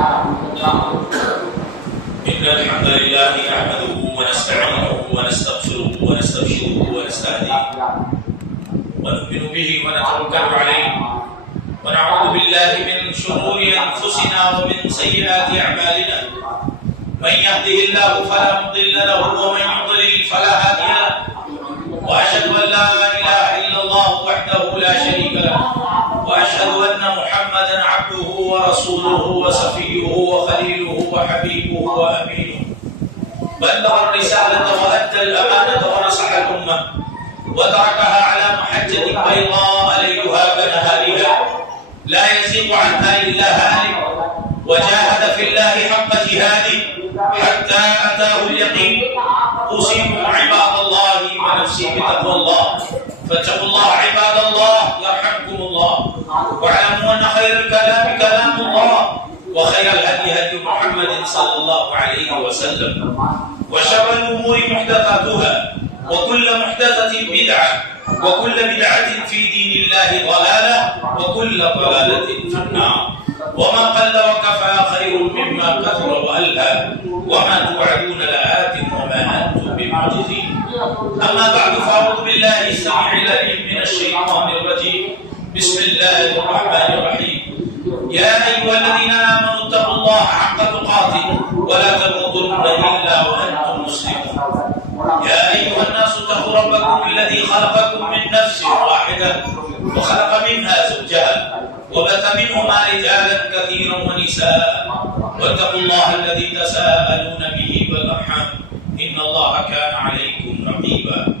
إن الحمد لله نحمده ونستعينه ونستغفره ونستبشره ونستهديه ونؤمن به ونتوكل عليه ونعوذ بالله من شرور أنفسنا ومن سيئات أعمالنا من يهده الله فلا مضل له ومن يضلل فلا هادي له وأشهد أن لا إله إلا الله وحده لا شريك له وأشهد أن محمدا عبده ورسوله وصفيه وخليله وحبيبه وأمينه بلغ الرسالة وأدى الأمانة ونصح الأمة وتركها على محجة بيضاء ليلها كنهارها لا يزيغ عنها إلا هالك وجاهد في الله حق جهاده حتى أتاه اليقين أوصيكم عباد الله ونفسي بتقوى الله فاتقوا الله عباد الله يرحمكم الله واعلموا أن خير الكلام كلام الله وخير الهدي هدي محمد صلى الله عليه وسلم وشر الأمور محدثاتها وكل محدثة بدعة وكل بدعة في دين الله ضلالة وكل ضلالة في النار وما قل وكفى خير مما كثر وألهى وما توعدون لآت وما أنتم بمعجزين أما بعد فأعوذ بالله السميع العليم من الشيطان الرجيم بسم الله الرحمن الرحيم يا أيها الذين آمنوا اتقوا الله حق تقاته ولا تموتن إلا وأنتم مسلمون يا أيها الناس اتقوا ربكم الذي خلقكم من نفس واحدة وخلق منها زوجها وبث منهما رجالا كثيرا ونساء واتقوا الله الذي تساءلون به والأرحام إن الله كان عليكم رقيبا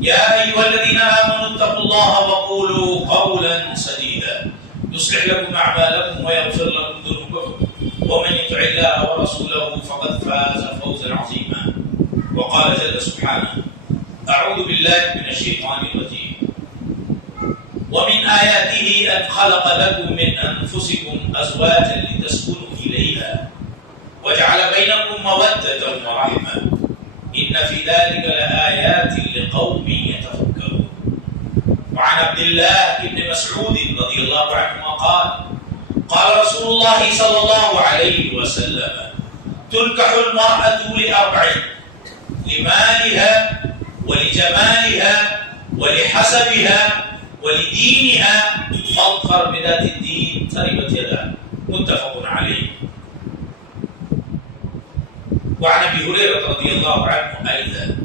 يا أيها الذين آمنوا اتقوا الله وقولوا قولا سديدا يصلح لكم أعمالكم ويغفر لكم ذنوبكم ومن يطع الله ورسوله فقد فاز فوزا عظيما وقال جل سبحانه أعوذ بالله من الشيطان الرجيم ومن آياته أن خلق لكم من أنفسكم أزواجا لتسكنوا إليها وجعل بينكم مودة ورحمة إن في ذلك لآيات لقوم يتفكرون وعن عبد الله بن مسعود رضي الله عنه قال قال رسول الله صلى الله عليه وسلم تنكح المرأة لأربع لمالها ولجمالها ولحسبها ولدينها فاظفر بذات الدين تربت يداك متفق عليه وعن ابي هريره رضي الله عنه ايضا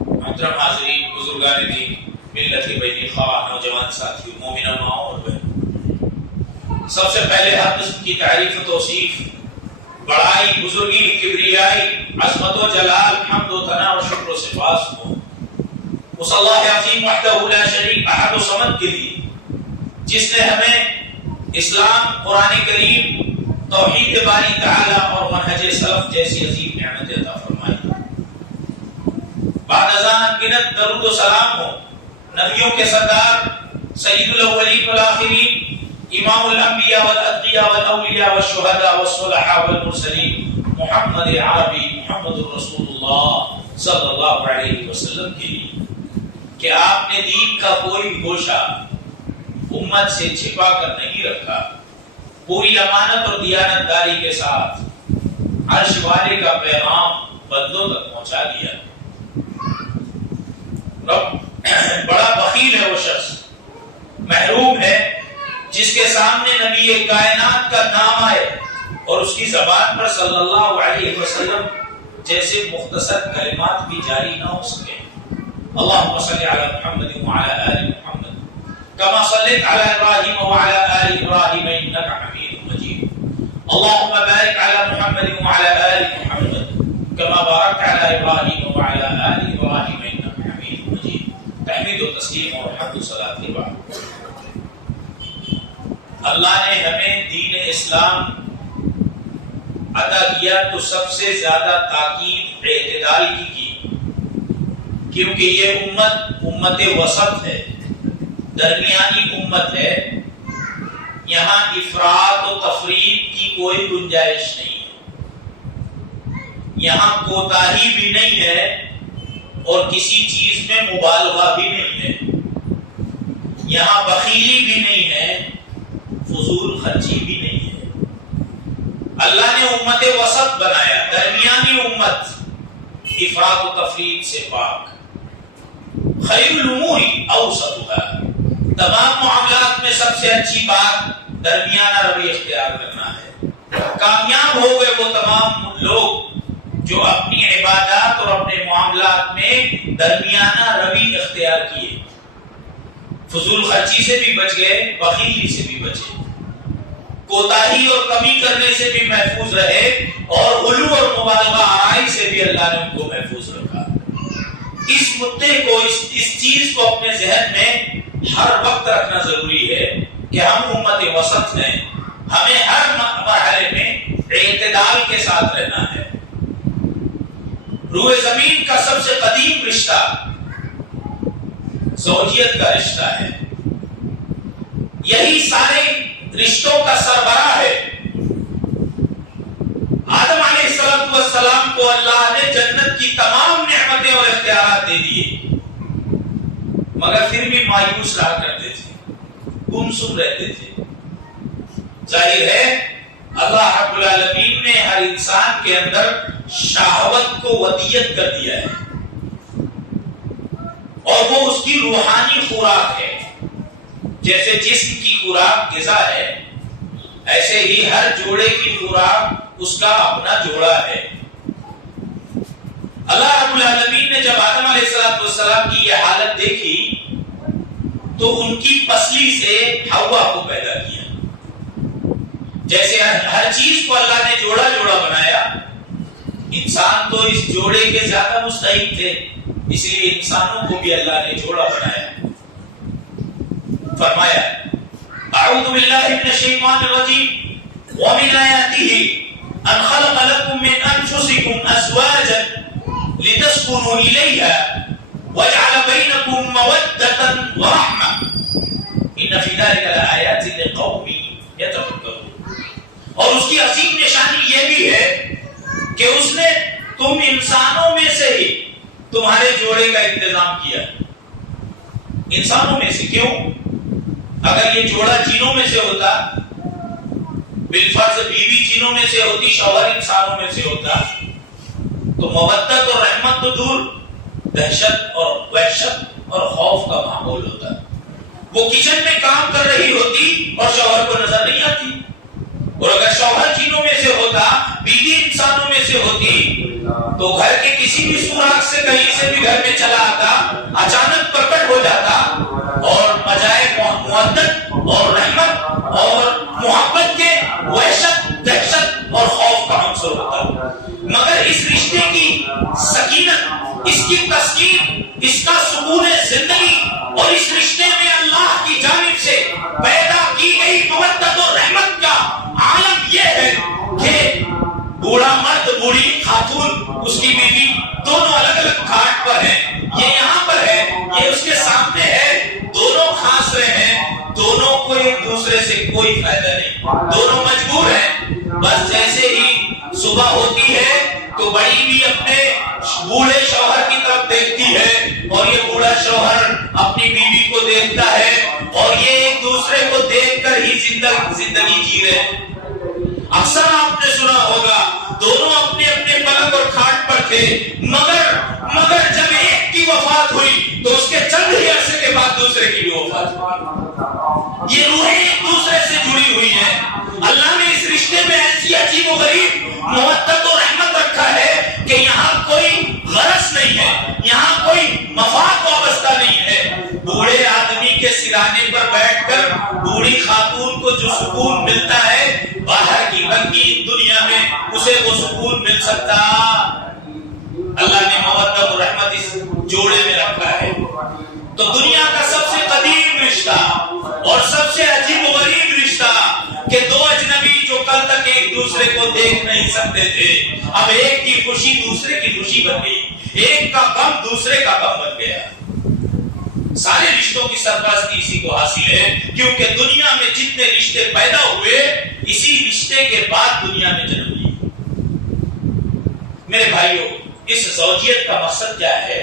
محترم حاضرین بزرگان دین ملت بین خواہ نوجوان ساتھی مومنہ ماؤں اور بہن سب سے پہلے ہر قسم کی تعریف و توصیف بڑائی بزرگی کبریائی عظمت و جلال حمد و ثنا و شکر و صفات ہو اس اللہ عظیم وحدہ لا شریک احد و صمد کے لیے جس نے ہمیں اسلام قرآن کریم توحید باری تعالی اور منہج سلف جیسی عظیم نعمت عطا فرمائی بعد ازان گنت درود و سلام ہو نبیوں کے سردار سید الاولین والآخرین امام الانبیاء والاتقیاء والاولیاء والشہداء والصلحاء والمرسلین محمد عربی محمد رسول اللہ صلی اللہ علیہ وسلم کے لیے کہ آپ نے دین کا کوئی گوشہ امت سے چھپا کر نہیں رکھا پوری امانت اور دیانتداری کے ساتھ عرش والے کا پیغام بندوں تک پہنچا دیا بڑا بخیل ہے وہ شخص محروم ہے جس کے سامنے نبی کائنات کا نام آئے اور اس کی زبان پر صلی اللہ علیہ وسلم جیسے مختصر کلمات بھی جاری نہ ہو سکے اللهم صل على محمد وعلى آل محمد كما صليت على إبراهيم وعلى آل إبراهيم إنك حميد مجيد اللهم بارك على محمد وعلى آل محمد كما باركت على إبراهيم وعلى آل إبراهيم إنك حميد مجيد تحمید و تسلیم اور حمد و صلاۃ کے بعد اللہ نے ہمیں دین اسلام عطا کیا تو سب سے زیادہ تاکید اعتدال کی کیونکہ یہ امت وسط ہے درمیانی امت ہے یہاں افراط و تفریط کی کوئی گنجائش نہیں ہے یہاں کوتاہی بھی نہیں ہے اور کسی چیز میں مبالغہ بھی نہیں ہے یہاں بخیلی بھی نہیں ہے فضول خرچی بھی نہیں ہے اللہ نے امت وسط بنایا، درمیانی امت، افراط و تفریط سے پاک. خیر الامور اوسطها، تمام معاملات میں سب سے اچھی بات درمیانہ روی اختیار کرنا ہے. کامیاب ہو گئے وہ تمام لوگ جو اپنی عبادات اور اپنے معاملات میں درمیانہ روی اختیار کیے، فضول خرچی سے بھی بچ گئے، بخیلی سے بھی بچے، کوتاہی اور کمی کرنے سے بھی محفوظ رہے، اور غلو اور مبالغہ آرائی سے بھی اللہ نے ان کو محفوظ رکھا. اس مدعے کو، اس چیز کو اپنے ذہن میں ہر وقت رکھنا ضروری ہے کہ ہم امت وسط ہیں، ہمیں ہر مرحلے میں اعتدال کے ساتھ رہنا ہے. روئے زمین کا سب سے قدیم رشتہ زوجیت کا رشتہ ہے. یہی سارے رشتوں کا سربراہ ہے. آدم علیہ السلام کو اللہ نے جنت کی تمام نعمتیں اور اختیارات دے دیے، مگر پھر بھی مایوس رہا کرتے تھے، گمسم رہتے تھے. ظاہر ہے اللہ رب العالمین نے ہر انسان کے اندر شہوت کو ودیت کر دیا ہے، اور وہ اس کی روحانی خوراک ہے. جیسے جسم کی خوراک غذا ہے، ایسے ہی ہر جوڑے کی خوراک اس کا اپنا جوڑا ہے. اللہ رب العالمین نے جب آدم علیہ السلام کی یہ حالت دیکھی تو ان کی پسلی سے حوا کو پیدا کیا. جیسے ہر چیز کو اللہ نے جوڑا جوڑا بنایا، انسان تو اس جوڑے کے زیادہ مستحق تھے، اس لیے انسانوں کو بھی اللہ نے جوڑا بنایا. فرمایا اعوذ باللہ من الشیطان الرجیم ومن آیاتہ ان خلق لکم من انفسکم ازواجا لتسکنوا الیہا وجعل بینکم مودۃ ورحمۃ ان فی ذلک لآیات لقوم یتفکرون. اور اس کی عظیم نشانی یہ بھی ہے کہ اس نے تم انسانوں میں سے ہی تمہارے جوڑے کا انتظام کیا. انسانوں میں سے کیوں؟ اگر یہ جوڑا جنوں میں سے ہوتا، بالفرض بیوی جنوں میں سے ہوتی، شوہر انسانوں میں سے ہوتا، تو مودت اور رحمت تو دور، دہشت اور وحشت اور خوف کا ماحول ہوتا. وہ کچن میں کام کر رہی ہوتی اور شوہر کو نظر نہیں آتی. اور اگر شوہر جنوں میں سے ہوتا، بیوی انسانوں میں سے ہوتی، تو گھر کے کسی بھی سوراخ سے کہیں سے بھی گھر میں چلا آتا، اچانک پرکٹ ہو جاتا، اور بجائے مودت اور رحمت اور محبت کے وحشت، دہشت اور خوف کا عنصر ہوتا. مگر اس رشتے کی سکینت، اس کی تسکین، اس کا سکون زندگی اور اس رشتے میں اللہ کی جانب سے پیدا کی گئی مودت اور رحمت کا عالم یہ ہے کہ بوڑھا مرد، بوڑھی خاتون، اس کی بیوی، دونوں الگ الگ گھاٹ پر ہیں. یہ یہاں پر ہے، یہ اس کے سامنے ہے، دونوں کھانس رہے ہیں، دونوں کو ایک دوسرے سے کوئی فائدہ نہیں، دونوں مجبور ہیں. بس جیسے ہی صبح ہوتی ہے تو بڑی بھی اپنے بوڑھے شوہر کی طرف دیکھتی ہے، اور یہ بوڑھا شوہر اپنی بیوی کو دیکھتا ہے، اور یہ ایک دوسرے کو دیکھ کر ہی زندگی جی رہے ہیں. اکثر آپ نے سنا ہوگا دونوں اپنے اپنے پلنگ اور کھاٹ پر تھے، مگر جب ایک کی وفات ہوئی تو اس کے چند ہی عرصے کے بعد دوسرے کی بھی وفات ہوئی. یہ روحیں ایک دوسرے سے جڑی ہوئی ہیں. اللہ نے اس رشتے میں ایسی عجیب و غریب مودت و رحمت رکھا ہے کہ یہاں کوئی غرض نہیں ہے، یہاں کوئی مفاد وابستہ نہیں ہے. بوڑھے آدمی کے سرانے پر بیٹھ کر بوڑھی خاتون کو جو سکون ملتا ہے، باہر کی رنگین دنیا میں اسے وہ سکون مل سکتا. اللہ نے مودت و رحمت اس جوڑے میں رکھا ہے. تو دنیا کا سب سے قدیم رشتہ اور سب سے عجیب و غریب رشتہ کہ دو اجنبی جو کل تک ایک دوسرے کو دیکھ نہیں سکتے تھے، اب ایک کی خوشی دوسرے کی خوشی بن گئی، ایک کا غم دوسرے کا غم بن گیا. سارے رشتوں کی سرپرستی اسی کو حاصل ہے، کیونکہ دنیا میں جتنے رشتے پیدا ہوئے اسی رشتے کے بعد دنیا میں جنم لی. میرے بھائیوں، اس زوجیت کا مقصد کیا ہے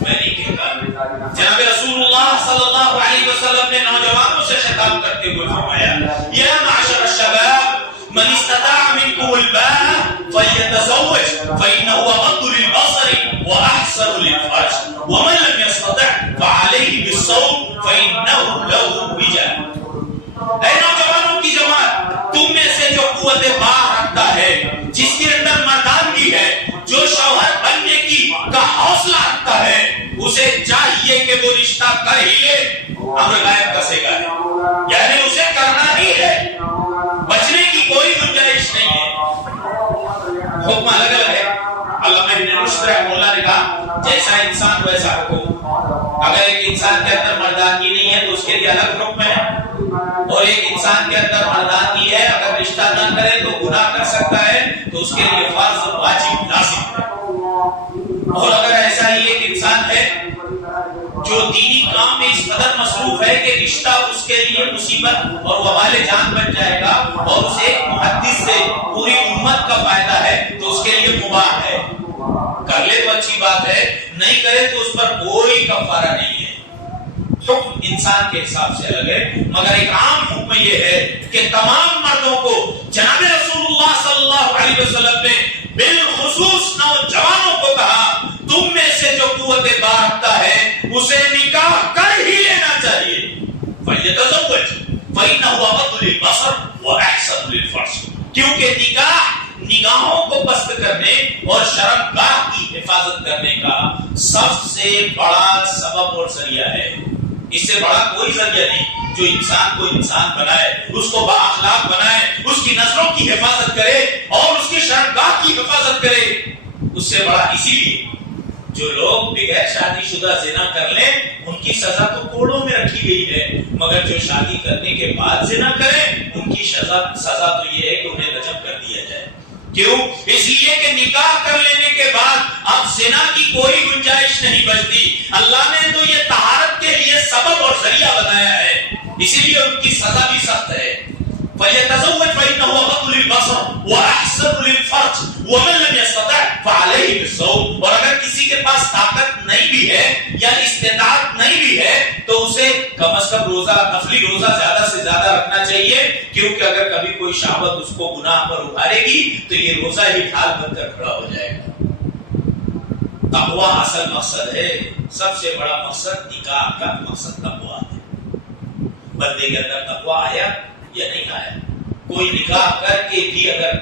میں نہیں کہتا. جناب رسول اللہ صلی اللہ علیہ وسلم نے نوجوانوں سے خطاب کرتے ہوئے فرمایا، یا معاشر الشباب من استطاع يريدكم الباء فليتزوج فإنه أغض للبصر وأحسن للفرج ومن لم يستطع فعليه بالصوم فإنه له وجاء. اے نوجوانوں کی جماعت، تم میں سے جو قوت باہ رکھتا ہے، جس کے اندر مردانگی ہے، جو شوہر بننے کی کا حوصلہ رکھتا ہے، اسے چاہیے کہ وہ رشتہ کر ہی لے. امر غائب کسے گا، یعنی اسے کرنا ہی ہے، بچنے کی کوئی گنجائش نہیں ہے. حکم الگ الگ ہے. علامہ ابن رشد رحمہ اللہ نے کہا جیسا انسان ویسا حکم. اگر ایک انسان کے اندر مردانگی نہیں ہے تو اس کے لیے الگ حکم ہے، اور ایک انسان کے اندر مردانگی ہے، اگر رشتہ نہ کرے تو گناہ کر سکتا ہے، تو اس کے لیے فرض واجب لازم ہے. اور اگر ایسا ہی ایک انسان ہے جو دینی کام میں اس قدر مصروف ہے کہ رشتہ اس کے لیے مصیبت اور وبال جان بن جائے گا، اور اسے ایک محدث سے پوری امت کا فائدہ ہے، تو اس کے لیے مباح ہے. کر لے تو اچھی بات ہے، نہیں کرے تو اس پر کوئی کفارہ نہیں ہے. حکم انسان کے حساب سے الگ ہے، مگر ایک عام حکم یہ ہے کہ تمام مردوں کو جناب رسول اللہ صلی اللہ علیہ وسلم نے بالخصوص نوجوانوں کو کہا تم میں سے جو قوت باہ رکھتا ہے اسے نکاح کر ہی لینا چاہیے. فَلْيَتَزَوَّجْ فَإِنَّهُ أَغَضُّ لِلْبَصَرِ وَأَحْسَنُ لِلْفَرْجِ. کیونکہ نکاح نگاہوں کو بست کرنے اور شرمگاہ کی حفاظت کرنے کا سب سے بڑا سبب اور ذریعہ ہے. اس سے بڑا کوئی ذریعہ نہیں جو انسان کو انسان بنائے، اس کو با اخلاق بنائے، اس کی نظروں کی حفاظت کرے اور اس کی شرمگاہ کی حفاظت کرے. اس سے بڑا اسی لیے جو لوگ بغیر شادی شدہ زنا کر لیں ان کی سزا تو کوڑوں میں رکھی گئی ہے، مگر جو شادی کرنے کے بعد زنا کریں ان کی سزا تو یہ ہے کہ انہیں رجم کر دیا جائے. کیوں؟ اس لیے کہ نکاح کر لینے کے بعد اب زنا کی کوئی گنجائش نہیں بچتی. اللہ نے تو یہ طہارت کے لیے سبب اور ذریعہ بنایا ہے، اسی لیے ان کی سزا بھی سخت ہے. فَلْيَتَزَوَّجْ فَإِنَّهُ أَغَضُّ لِلْبَصَرِ وَأَحْسَنُ لِلْفَرْجِ وَمَن لَّمْ يَسْتَطِعْ فَعَلَيْهِ بِالصَّوْمِ. اور اگر کسی کے پاس طاقت نہیں بھی ہے یا استطاعت نہیں بھی ہے تو اسے کم از کم روزہ، نفلی روزہ زیادہ سے زیادہ رکھنا چاہیے، کیونکہ اگر کبھی کوئی شہوت اس کو گناہ پر ابھارے گی تو یہ روزہ ہی ڈھال بن کر کھڑا ہو جائے گا. تقویٰ اصل مقصد ہے، سب سے بڑا مقصد نکاح کا مقصد تقویٰ ہے. بندے کے اندر تقویٰ آیا یا نہیں آیا. کوئی نکاح کر کے بھی اگر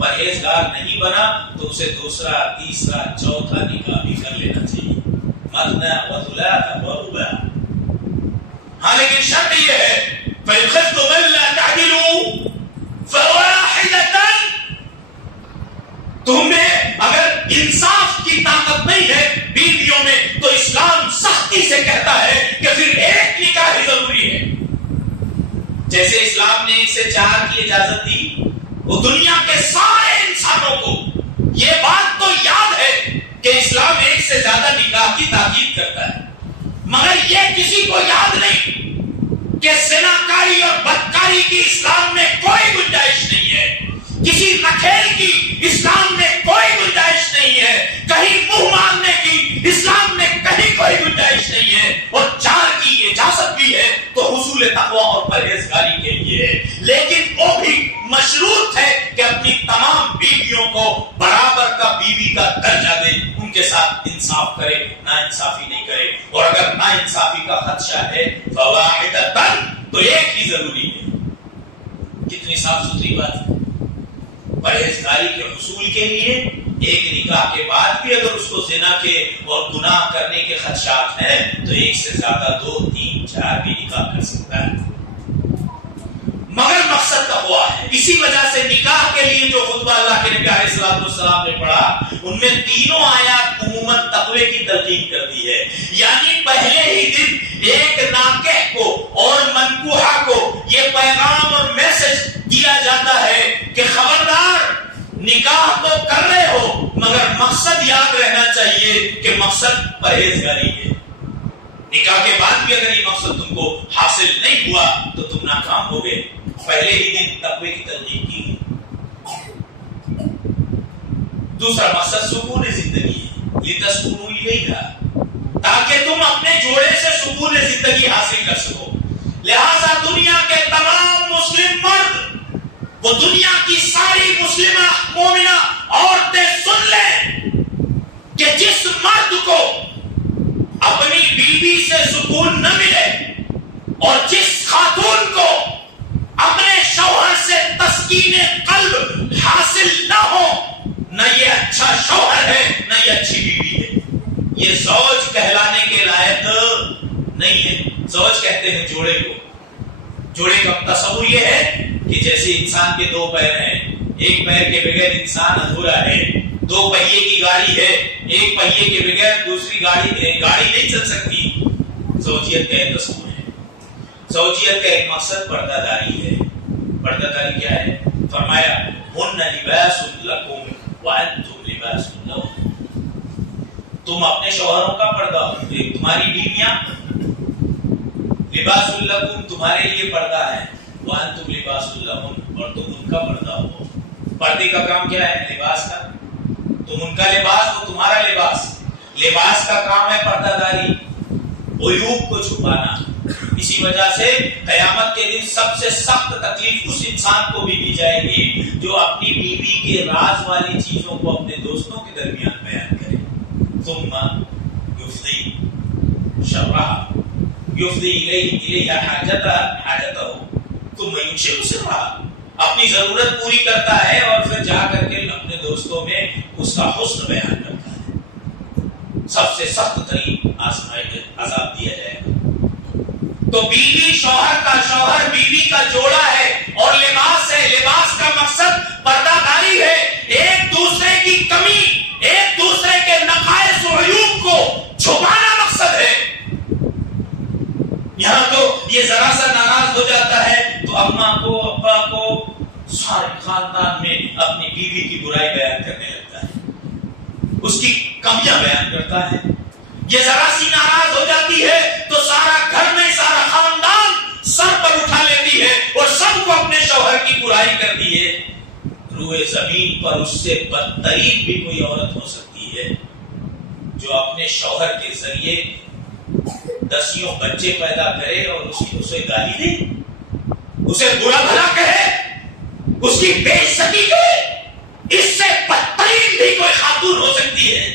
پرہیزگار نہیں بنا تو اسے دوسرا، تیسرا، چوتھا نکاح بھی کر لینا چاہیے. مثنى وثلاث ورباع. ہاں لیکن شرط یہ ہے فَإِنْ خِفْتُمْ أَلَّا تَعْدِلُوا فَوَاحِدَةً. تمہیں اگر انصاف کی طاقت نہیں ہے بیویوں میں تو اسلام سختی سے کہتا ہے کہ پھر ایک نکاح ہی ضروری ہے. جیسے اسلام نے 1 سے 4 کی اجازت دی، وہ دنیا کے سارے انسانوں کو یہ بات تو یاد ہے کہ اسلام 1 سے زیادہ نکاح کی تاکید کرتا ہے، مگر یہ کسی کو یاد نہیں کہ زناکاری اور بدکاری کی اسلام میں کوئی گنجائش نہیں ہے، کسی نکھیل کی اسلام میں کوئی گنجائش نہیں ہے، کہیں منہ مارنے کی اسلام میں کہیں کوئی گنجائش نہیں ہے، اور 4 کی اجازت بھی ہے تو حصول تقویٰ اور پرہیزگاری کے لیے ہے. لیکن وہ بھی مشروط ہے کہ اپنی تمام بیویوں کو برابر کا بیوی کا درجہ دے، ان کے ساتھ انصاف کرے، نا انصافی نہیں کرے. اور اگر نا انصافی کا خدشہ ہے فواحدۃ، تو ایک ہی ضروری ہے. کتنی صاف ستھری بات ہے. پرہیزگاری کے حصول کے لیے ایک نکاح کے بعد بھی اگر اس کو زنا کے اور گناہ کرنے کے خدشات ہیں تو 1 سے زیادہ 2، 3، 4 بھی نکاح کر سکتا ہے، مگر مقصد تقویٰ ہے. اسی وجہ سے نکاح کے لیے جو خطبہ اللہ کے نبی علیہ السلام نے پڑھا ان میں تینوں آیات عموماً تقوی کی تلقین کر دی ہے. یعنی پہلے ہی دن ایک ناکح کو اور منکوحہ کو یہ پیغام اور میسج دیا جاتا ہے کہ خبردار، نکاح تو کر رہے ہو مگر مقصد یاد رہنا چاہیے کہ مقصد پرہیزگاری ہے. نکاح کے بعد بھی اگر یہ مقصد تم کو حاصل نہیں ہوا تو تم ناکام ہو گئے. پہلے ہی دن تقوی کی تلقین کی گئی. دوسرا مقصد سکون زندگی ہے، لتسکنوا الیہا، تاکہ تم اپنے جوڑے سے سکون زندگی حاصل کر سکو. لہذا دنیا کے تمام مسلم مرد وہ دنیا کی ساری مسلمہ مومنہ عورتیں سن لیں کہ جس مرد کو اپنی بیوی سے سکون نہ ملے اور جس خاتون کو اپنے شوہر سے تسکین قلب حاصل نہ ہو، نہ یہ اچھا شوہر ہے نہ یہ اچھی بیوی ہے، یہ زوج کہلانے کے لائق نہیں ہے۔ زوج کہتے ہیں جوڑے کو۔ جوڑے کا تصور یہ ہے کہ جیسے انسان کے دو پیر ہیں، ایک پیر کے بغیر انسان ادھورا ہے، دو پہیے کی گاڑی ہے، ایک پہیے کے بغیر دوسری گاڑی نہیں چل سکتی۔ زوجیت کا ایک تصور ہے۔ زوجیت کا ایک مقصد پردہ داری ہے۔ پردہ داری کیا ہے؟ فرمایا ہن لباس لکم وانتم لباس لہم، تم اپنے شوہروں کا پردہ ہو، تمہاری بیویاں لباس لکم تمہارے لیے پردہ ہے، وانتم لباس لہم اور تم ان کا پردہ ہو۔ پردے کا کام کیا ہے؟ لباس کا۔ تم ان کا لباس، وہ تمہارا لباس۔ لباس کا کام ہے پردہ داری، عیوب کو چھپانا۔ اسی وجہ سے قیامت کے دن سب سے سخت تکلیف اس انسان کو بھی دی جائے گی جو اپنی بیوی کے راز والی چیزوں کو اپنے دوستوں کے درمیان بیان کرے۔ ثم یفضی شرها یفضی الیہ حاجتہ ثم ینشئ سرها، اپنی ضرورت پوری کرتا ہے اور پھر جا کر کے اپنے دوستوں میں اس کا حسن بیان کرتا ہے۔ سب سے سخت ترین عذاب دیا جائے گا۔ تو بیوی شوہر کا، شوہر بیوی کا جوڑا ہے اور لباس ہے۔ لباس کا مقصد پردہ داری ہے، ایک دوسرے کی کمی، ایک دوسرے کے نقائص و عیوب کو چھپانا مقصد ہے۔ یہاں تو یہ ذرا سا ناراض ہو جاتا ہے تو اماں کو، ابا کو، سارے خاندان میں اپنی بیوی کی برائی بیان کرنے لگتا ہے، اس کی کمیاں بیان کرتا ہے۔ یہ ذرا سی ناراض ہو جاتی ہے تو سارا گھر میں، سارا خاندان سر پر اٹھا لیتی ہے اور سب کو اپنے شوہر کی برائی کرتی ہے۔ روئے زمین پر اس سے بدترین بھی کوئی عورت ہو سکتی ہے جو اپنے شوہر کے ذریعے 10 بچے پیدا کرے اور اسے گالی دے، اسے برا بھلا کہے، اس کی بے عزتی کرے۔ اس سے بدترین بھی کوئی خاتون ہو سکتی ہے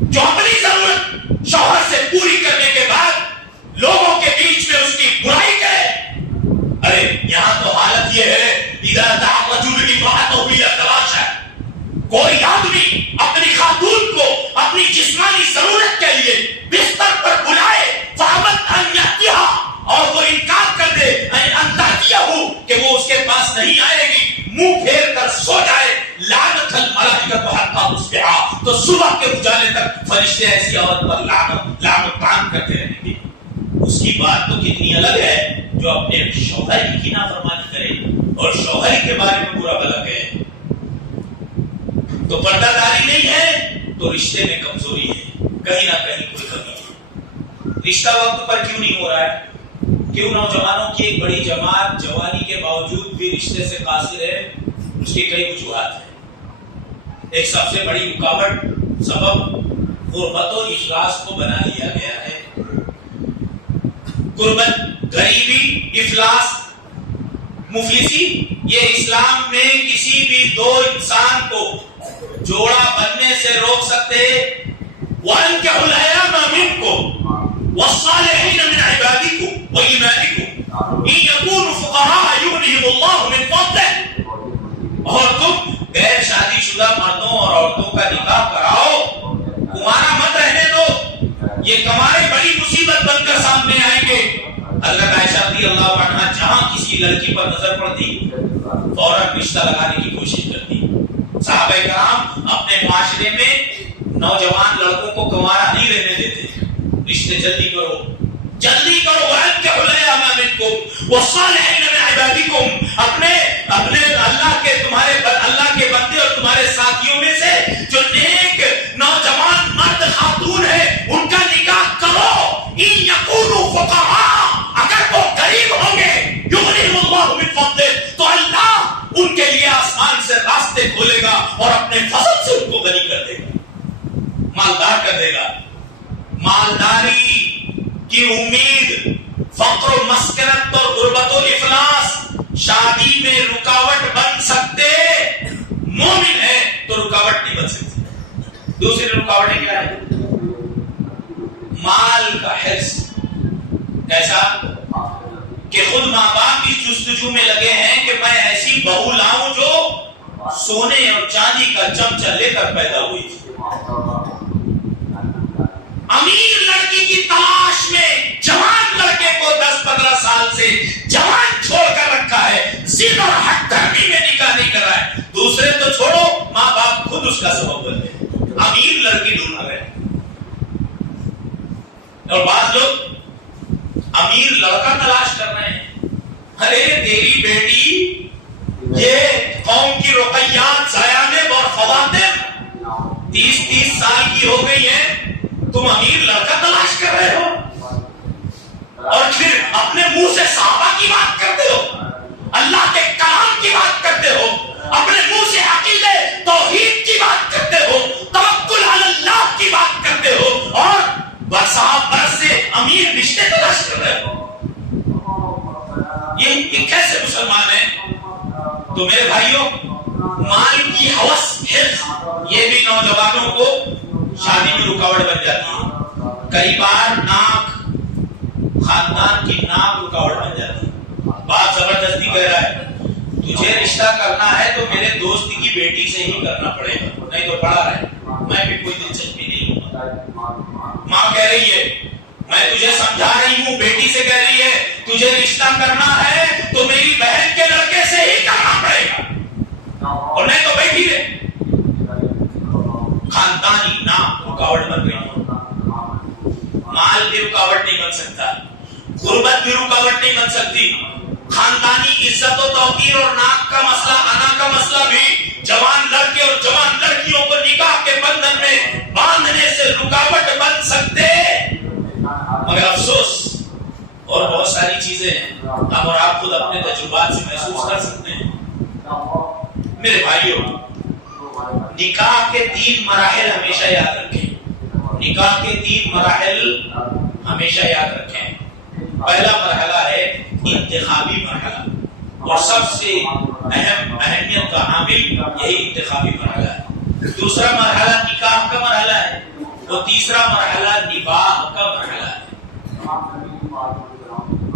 جو اپنی ضرورت شوہر سے پوری کرنے کے بعد لوگوں کے بیچ میں اس کی برائی کرے۔ ارے یہاں تو حالت یہ ہے، اذا دعا الرجل امرأته الى الفراش، کوئی آدمی اپنی خاتون کو اپنی جسمانی ضرورت کے لیے بستر پر بلائے، فابت ان یاتیها، اور وہ انکار کر دے، ان تاتیہ، کہ وہ اس کے پاس نہیں آئے گی، منہ پھیر کر سو جائے، لعنت الملائکۃ حتی تصبح، تو صبح کے اجالے تک فرشتے ایسی عورت پر لعنت تعان کرتے رہیں گے۔ اس کی بات تو کتنی الگ ہے جو اپنے شوہر کی نافرمانی کرے اور شوہر کے بارے میں برا بھلا کہے۔ تو پردہ داری نہیں ہے تو رشتے میں کمزوری ہے، کہیں نہ کہیں کوئی کمی ہے۔ رشتہ وقت پر کیوں نہیں ہو رہا ہے؟ کیوں نوجوانوں کی ایک بڑی جماعت جوانی کے باوجود بھی رشتے سے قاصر ہے؟ اس کی کئی وجوہات ہیں۔ ایک سب سے بڑی رکاوٹ، سبب غربت و افلاس کو بنا لیا گیا ہے۔ غربت، غریبی، افلاس، مفلسی، یہ اسلام میں کسی بھی دو انسان کو جوڑا بننے سے روک سکتے۔ وَأَنكِحُوا الْأَيَامَ مِنكُمْ وَالصَّالِحِينَ مِنْ عِبَادِكُمْ وَإِمَائِكُمْ إِن يَكُونُوا فُقَرَاءَ يُغْنِهِمُ اللَّهُ مِنْ فَضْلِهِ، اور تم غیر شادی شدہ مردوں اور عورتوں کا نکاح کراؤ، کمارا مت رہنے دو، یہ تمہاری بڑی مصیبت بن کر سامنے آئیں گے۔ حضرت عائشہ رضی اللہ عنہا جہاں کسی لڑکی پر نظر پڑتی فوراً رشتہ لگانے کی کوشش کرتی۔ صحابہ کرام اپنے معاشرے میں نوجوان لڑکوں کو کنوارا نہیں رہنے دیتے، رشتے جلدی کرو، جلدی کرو۔ وَأَنكِحُوا الْأَيَامَ مِنكُمْ وَالصَّالِحِينَ مِنْ عِبَادِكُمْ، اپنے اللہ کے بندے اور تمہارے ساتھیوں میں سے جو نیک نوجوان مرد خاتون ہے ان کا نکاح کرو۔ إِن يَكُونُوا فُقَرَاءَ، اگر وہ غریب ہوں گے، يُغْنِهِمُ اللَّهُ مِنْ فَضْلِهِ، تو اللہ ان کے لیے آسمان سے راستے کھولے گا اور اپنے فضل سے ان کو غنی کر دے گا، مالدار کر دے گا۔ مالداری کی امید فقر و مسکنت اور غربت و افلاس شادی میں رکاوٹ بن رکاوٹیں کیا ہے؟ مال کا حرص. کیسا کہ خود ماں باپ اس جستجو میں لگے ہیں کہ میں ایسی بہو لاؤں جو سونے اور چاندی کا چمچہ لے کر پیدا ہوئی تھی. امیر لڑکی کی تلاش میں جوان لڑکے کو 10-15 سال سے جوان چھوڑ کر رکھا ہے. ضد اور حق درمی میں نکاح نہیں کر رہا ہے. دوسرے تو چھوڑو, ماں باپ خود اس کا سبب بن رہے ہیں. امیر لڑکی ڈھونڈ رہے ہیں. اور بعض لوگ امیر لڑکا تلاش کر رہے ہیں. ارے تیری بیٹی یہ قوم کی رقیات زیانب اور خواتین 30 سال کی ہو گئی ہیں, تم امیر لڑکا تلاش کر رہے ہو اور پھر اپنے منہ سے صحابہ کی بات کرتے ہو, اللہ کے کلام کی بات کرتے ہو, اپنے منہ سے عقیدے توحید کی بات کرتے ہو, توکل علی اللہ کی بات کرتے ہو, اور برسات برس سے امیر رشتے تلاش کر رہے ہو. یہ کیسے مسلمان ہیں؟ تو میرے بھائیوں, مال کی ہوس حرص یہ بھی نوجوانوں کو شادی میں رکاوٹ بن جاتی ہے. کئی بار ناک, خاندان کی ناک رکاوٹ بن جاتی ہے. باپ زبردستی کہہ رہا ہے تجھے رشتہ کرنا ہے تو میرے دوست کی بیٹی سے ہی کرنا پڑے گا, نہیں تو پڑا رہے, میں بھی کوئی دلچسپی نہیں ہوں. ماں کہہ رہی ہے میں تجھے سمجھا رہی ہوں, بیٹی سے کہہ رہی ہے تجھے رشتہ کرنا ہے تو میری بہن کے لڑکے سے ہی کرنا پڑے گا, اور نہیں تو بیٹھی رہے. خاندانی نام رکاوٹ بن رہی ہے. مال بھی رکاوٹ نہیں بن سکتا, غربت بھی رکاوٹ نہیں بن سکتی. خاندانی عزت و توقیر اور ناک کا مسئلہ, انا کا مسئلہ بھی جوان لڑکے اور جوان لڑکیوں کو نکاح کے بندھن میں باندھنے سے رکاوٹ بن سکتے. مگر افسوس اور بہت ساری چیزیں ہیں, ہم اور آپ خود اپنے تجربات سے محسوس کر سکتے ہیں. میرے بھائیوں, نکاح کے 3 مراحل ہمیشہ یاد رکھیں. نکاح کے 3 مراحل ہمیشہ یاد رکھیں. پہلا مرحلہ ہے انتخابی مرحلہ, اور سب سے اہم اہمیت کا حامل یہی انتخابی مرحلہ ہے. دوسرا مرحلہ نکاح کا مرحلہ ہے, اور تیسرا مرحلہ نباہ کا مرحلہ ہے.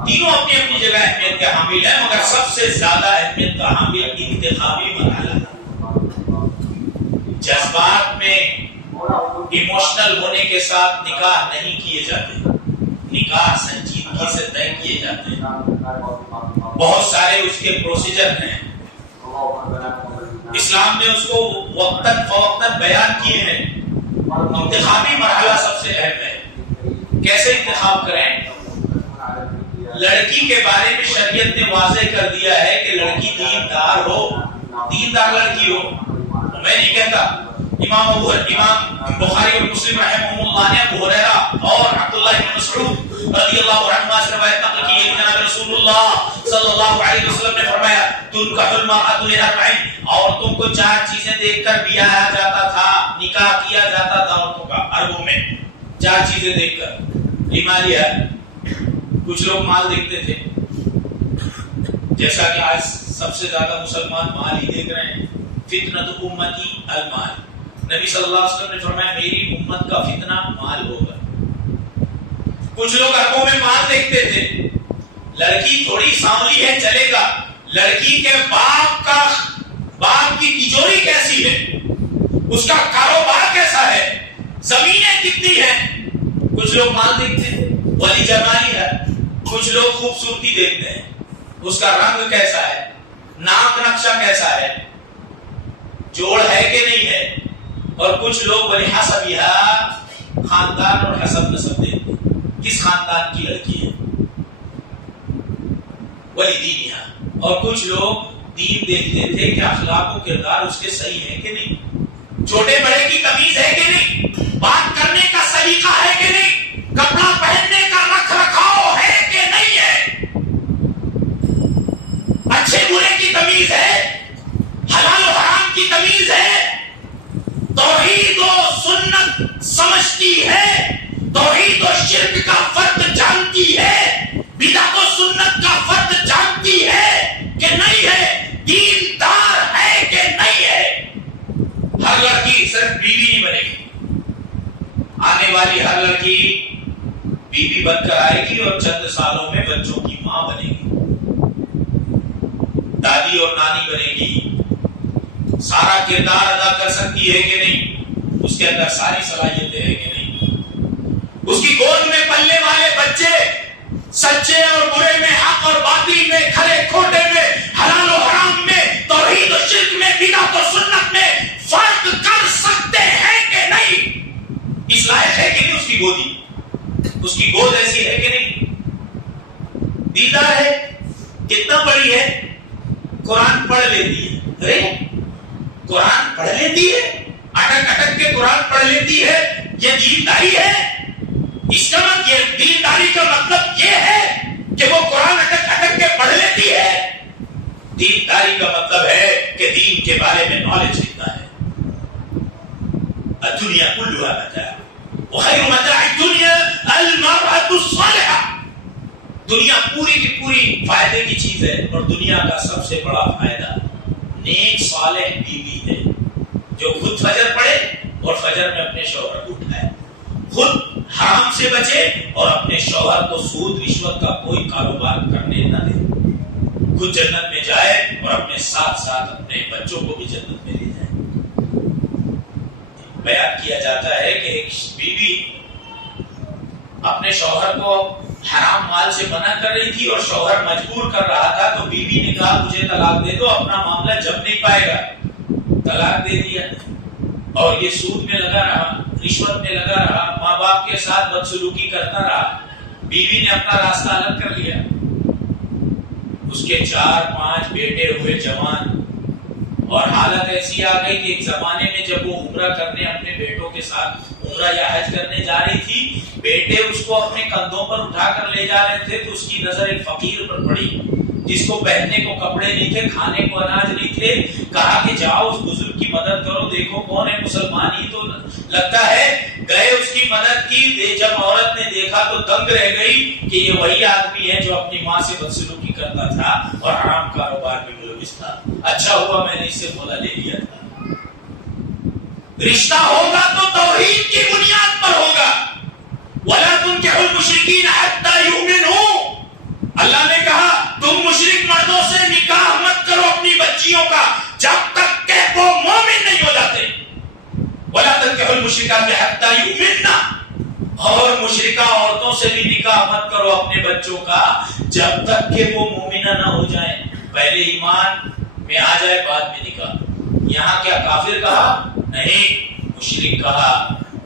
تینوں اپنی اپنی جگہ اہمیت کے حامل ہیں, مگر سب سے زیادہ اہمیت کا حامل انتخابی مرحلہ ہے. جذبات میں ایموشنل ہونے کے ساتھ نکاح نہیں کیے جاتے, نکاح سنجیدگی سے طے کیے جاتے ہیں. بہت سارے اس کے پروسیجر ہیں, اسلام نے اس کو وقتاً فوقتاً بیان کیے ہیں. انتخابی مرحلہ سب سے اہم ہے. کیسے انتخاب کریں؟ لڑکی کے بارے میں شریعت نے واضح کر دیا ہے کہ لڑکی دیندار ہو, دیندار لڑکی ہو. میں نہیں کہتا, امام بخاری اور مسلم رحمہ اللہ نے ابو ہریرہ اور عبداللہ بن مسعود رضی اللہ عنہ سے روایت نقل کی ہے کہ جناب رسول اللہ صلی اللہ علیہ وسلم نے فرمایا تنکح المرأة لأربع, عورتوں کو 4 چیزیں دیکھ کر بیاہا جاتا تھا, نکاح کیا جاتا تھا عورتوں کا عربوں میں 4 چیزیں دیکھ کر. بیماریاں, کچھ لوگ مال دیکھتے تھے, جیسا کہ آج سب سے زیادہ مسلمان مال ہی دیکھ رہے ہیں. فتنۃ امتی المال, نبی صلی اللہ علیہ وسلم نے فرمایا میری امت کا فتنہ مال ہوگا. کچھ لوگ عربوں میں مال دیکھتے تھے, لڑکی تھوڑی سانولی ہے چلے گا, لڑکی کے باپ کی تجوری کیسی ہے, اس کا کاروبار کیسا ہے, زمینیں کتنی ہیں. کچھ لوگ مال دیکھتے ہیں, ولی جمالی ہے. کچھ لوگ خوبصورتی دیکھتے ہیں, اس کا رنگ کیسا ہے, ناک نقشہ کیسا ہے, جوڑ ہے کہ نہیں ہے. اور کچھ لوگ ولی حسبیہ, خاندان اور حسب نسب دیکھتے ہیں, کس خاندان کی لڑکی ہے, ولی دینیہ. اور کچھ لوگ دین دیکھتے تھے کہ اخلاق و کردار اس کے صحیح ہے کہ نہیں, چھوٹے بڑے کی تمیز ہے کہ نہیں, بات کرنے کا سلیقہ ہے کہ نہیں, کپڑا پہننے کا رکھ رکھاؤ ہے کہ نہیں ہے, اچھے برے کی تمیز ہے, حلال و حرام کی تمیز ہے, توحید و سنت سمجھتی ہے, توحید و شرک کا فرق جانتی ہے, بدعت و سنت کا فرق جانتی ہے کہ نہیں ہے, دیندار ہے کہ نہیں ہے. ہر لڑکی صرف بیوی نہیں بنے گی, والی ہر لڑکی بیوی بن کر آئے گی اور چند سالوں میں بچوں کی ماں بنے گی، دادی اور نانی بنے گی، سارا کردار ادا کر سکتی ہے کہ نہیں، اس کے اندر ساری صلاحیتیں ہیں کہ نہیں، اس کی گود میں پلنے والے بچے سچے اور برے میں، حق اور باطل میں، کھرے کھوٹے میں، حلال و حرام میں، توحید و شرک میں، بدعت و سنت میں فرق کر سکتے ہیں کہ نہیں؟ اس لائق ہے کہ نہیں اس کی گودی؟ اس کی گود ایسی ہے کہ نہیں؟ دیدار ہے، کتنا بڑی ہے، قرآن پڑھ لیتی ہے، ارے قرآن پڑھ لیتی ہے، اٹک اٹک کے قرآن پڑھ لیتی ہے، یہ دینداری ہے؟ اس کا مطلب یہ دینداری کا مطلب یہ ہے کہ وہ قرآن اٹک اٹک کے پڑھ لیتی ہے؟ دینداری کا مطلب ہے کہ دین کے بارے میں نالج لیتا ہے۔ الدنیا کلها متاع وخیر متاع الدنیا المرأة الصالحة، دنیا پوری کی پوری فائدے کی چیز ہے، اور دنیا کا سب سے بڑا فائدہ نیک صالح بیوی ہے، جو خود فجر پڑھے اور فجر میں اپنے شوہر کو اٹھائے، خود حرام سے بچے اور اپنے شوہر کو سود رشوت کا کوئی کاروبار کرنے نہ دے، خود جنت میں جائے اور اپنے ساتھ ساتھ اپنے بچوں کو بھی جنت میں لے جائے۔ بیان کیا جاتا ہے کہ ایک بیوی اپنے شوہر کو حرام مال سے منع کر رہی تھی اور شوہر مجبور کر رہا تھا، تو بیوی نے کہا مجھے طلاق دے دو، اپنا معاملہ جب نہیں پائے گا، طلاق دے دیا، اور یہ سود میں لگا رہا، رشوت میں لگا رہا، ماں باپ کے ساتھ بدسلوکی کرتا رہا، بیوی نے اپنا راستہ الگ کر لیا، اس کے 4-5 بیٹے ہوئے جوان، اور حالت ایسی آ گئی کہ ایک زمانے میں جب وہ عمرہ کرنے اپنے بیٹوں کے ساتھ عمرہ یا حج کرنے جا رہی تھی، بیٹے اس کو اپنے کندھوں پر اٹھا کر لے جا رہے تھے، تو اس کی نظر ایک فقیر پر پڑی جس کو پہننے کو کپڑے نہیں تھے، کھانے کو اناج نہیں تھے، کہا کہ جاؤ اس بزرگ کی مدد کرو، دیکھو کون ہے، مسلمان ہی تو لگتا ہے، گئے اس کی مدد کی، جب عورت نے دیکھا تو دنگ رہ گئی کہ یہ وہی آدمی ہے جو اپنی ماں سے بدسلوکی کرتا تھا اور حرام کاروبار میں ملوث تھا، اچھا ہوا میں نے اس سے مولا لے لیا تھا۔ رشتہ ہوگا تو توحید کی بنیاد پر ہوگا، وَلَا تُنكِحُوا الْمُشْرِكِينَ حَتَّى يُؤْمِنُوا، اللہ نے کہا تم مشرک مردوں سے نکاح مت کرو اپنی بچیوں کا جب تک کہ وہ مومن نہیں ہو جاتے، وَلَا تُنكِحُوا الْمُشْرِكَاتِ حَتَّى يُؤْمِنَّ، اور مشرکہ عورتوں سے بھی نکاح مت کرو اپنے بچوں کا جب تک کہ وہ مومنہ نہ ہو جائیں، پہلے ایمان میں آ جائے بعد میں نکاح۔ یہاں کیا کافر کہا؟ نہیں، مشرک کہا،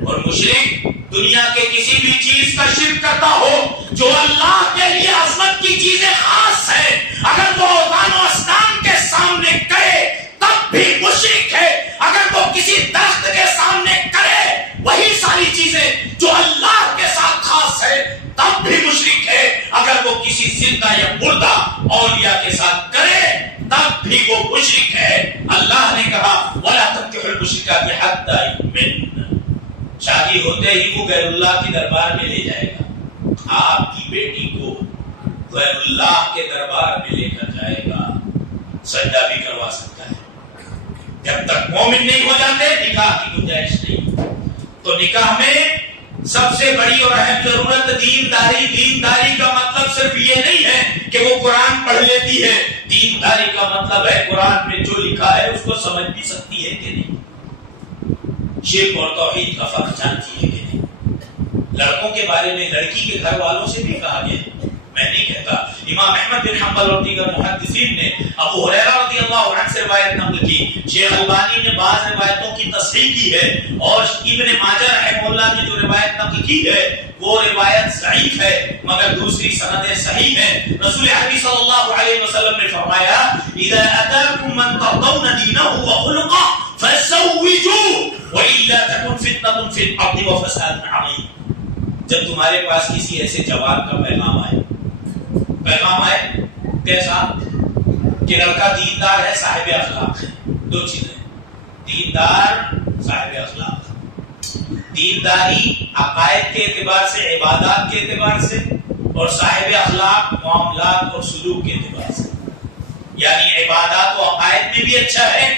اور مشرک دنیا کے کسی بھی چیز کا شرک کرتا ہو جو اللہ کے لیے عظمت کی چیزیں خاص ہیں، اگر وہ اوثان و اصنام کے سامنے کرے تب بھی مشرک ہے، اگر وہ کسی درخت کے سامنے کرے وہی ساری چیزیں جو اللہ کے ساتھ خاص ہے تب بھی مشرک ہے، اگر وہ کسی زندہ یا مردہ اولیاء کے ساتھ کرے تب بھی وہ مشرک ہے۔ اللہ نے کہا وَلَا تَنكِحُوا الْمُشْرِكَاتِ حَتَّى يُؤْمِنَّ، شادی ہوتے ہی وہ غیر اللہ کے دربار میں لے جائے گا، آپ کی بیٹی کو غیر اللہ کے دربار میں لے کر جائے گا، سجدہ بھی کروا سکتا ہے، جب تک مومن نہیں ہو جاتے نکاح کی گنجائش نہیں۔ تو نکاح میں سب سے بڑی اور اہم ضرورت دینداری۔ دینداری کا مطلب صرف یہ نہیں ہے کہ وہ قرآن پڑھ لیتی ہے، دینداری کا مطلب ہے قرآن میں جو لکھا ہے اس کو سمجھ بھی سکتی ہے کہ نہیں، شرک اور توحید کا فرق جانتی ہے کہ نہیں۔ لڑکوں کے بارے میں لڑکی کے گھر والوں سے بھی کہا گیا، میں نہیں کہتا، امام احمد بن حنبل اور دیگر محدثین نے ابو ہریرہ رضی اللہ عنہ سے روایت نقل کی، شیخ البانی نے بعض روایتوں کی تصحیح کی ہے، اور ابن ماجہ رحمہ اللہ نے جو روایت نقل کی ہے وہ روایت ضعیف ہے مگر دوسری سندیں صحیح ہیں۔ رسول حبیب صلی اللہ علیہ وسلم نے فرمایا اذا اتاکم من ترضون دینہ وخلقہ فزوجوہ وإلا تكن فتنة في الأرض وفساد عظيم، جب تمہارے پاس کسی ایسے جوان کا پیغام آئے کیسا کہ لڑکا دیندار ہے، صاحب اخلاق ہے، دو چیزیں، دیندار صاحب اخلاق، دینداری عقائد کے اعتبار سے، عبادات کے اعتبار سے، اور صاحب اخلاق معاملات اور سلوک کے اعتبار سے، یعنی عبادات و عقائد میں بھی اچھا ہے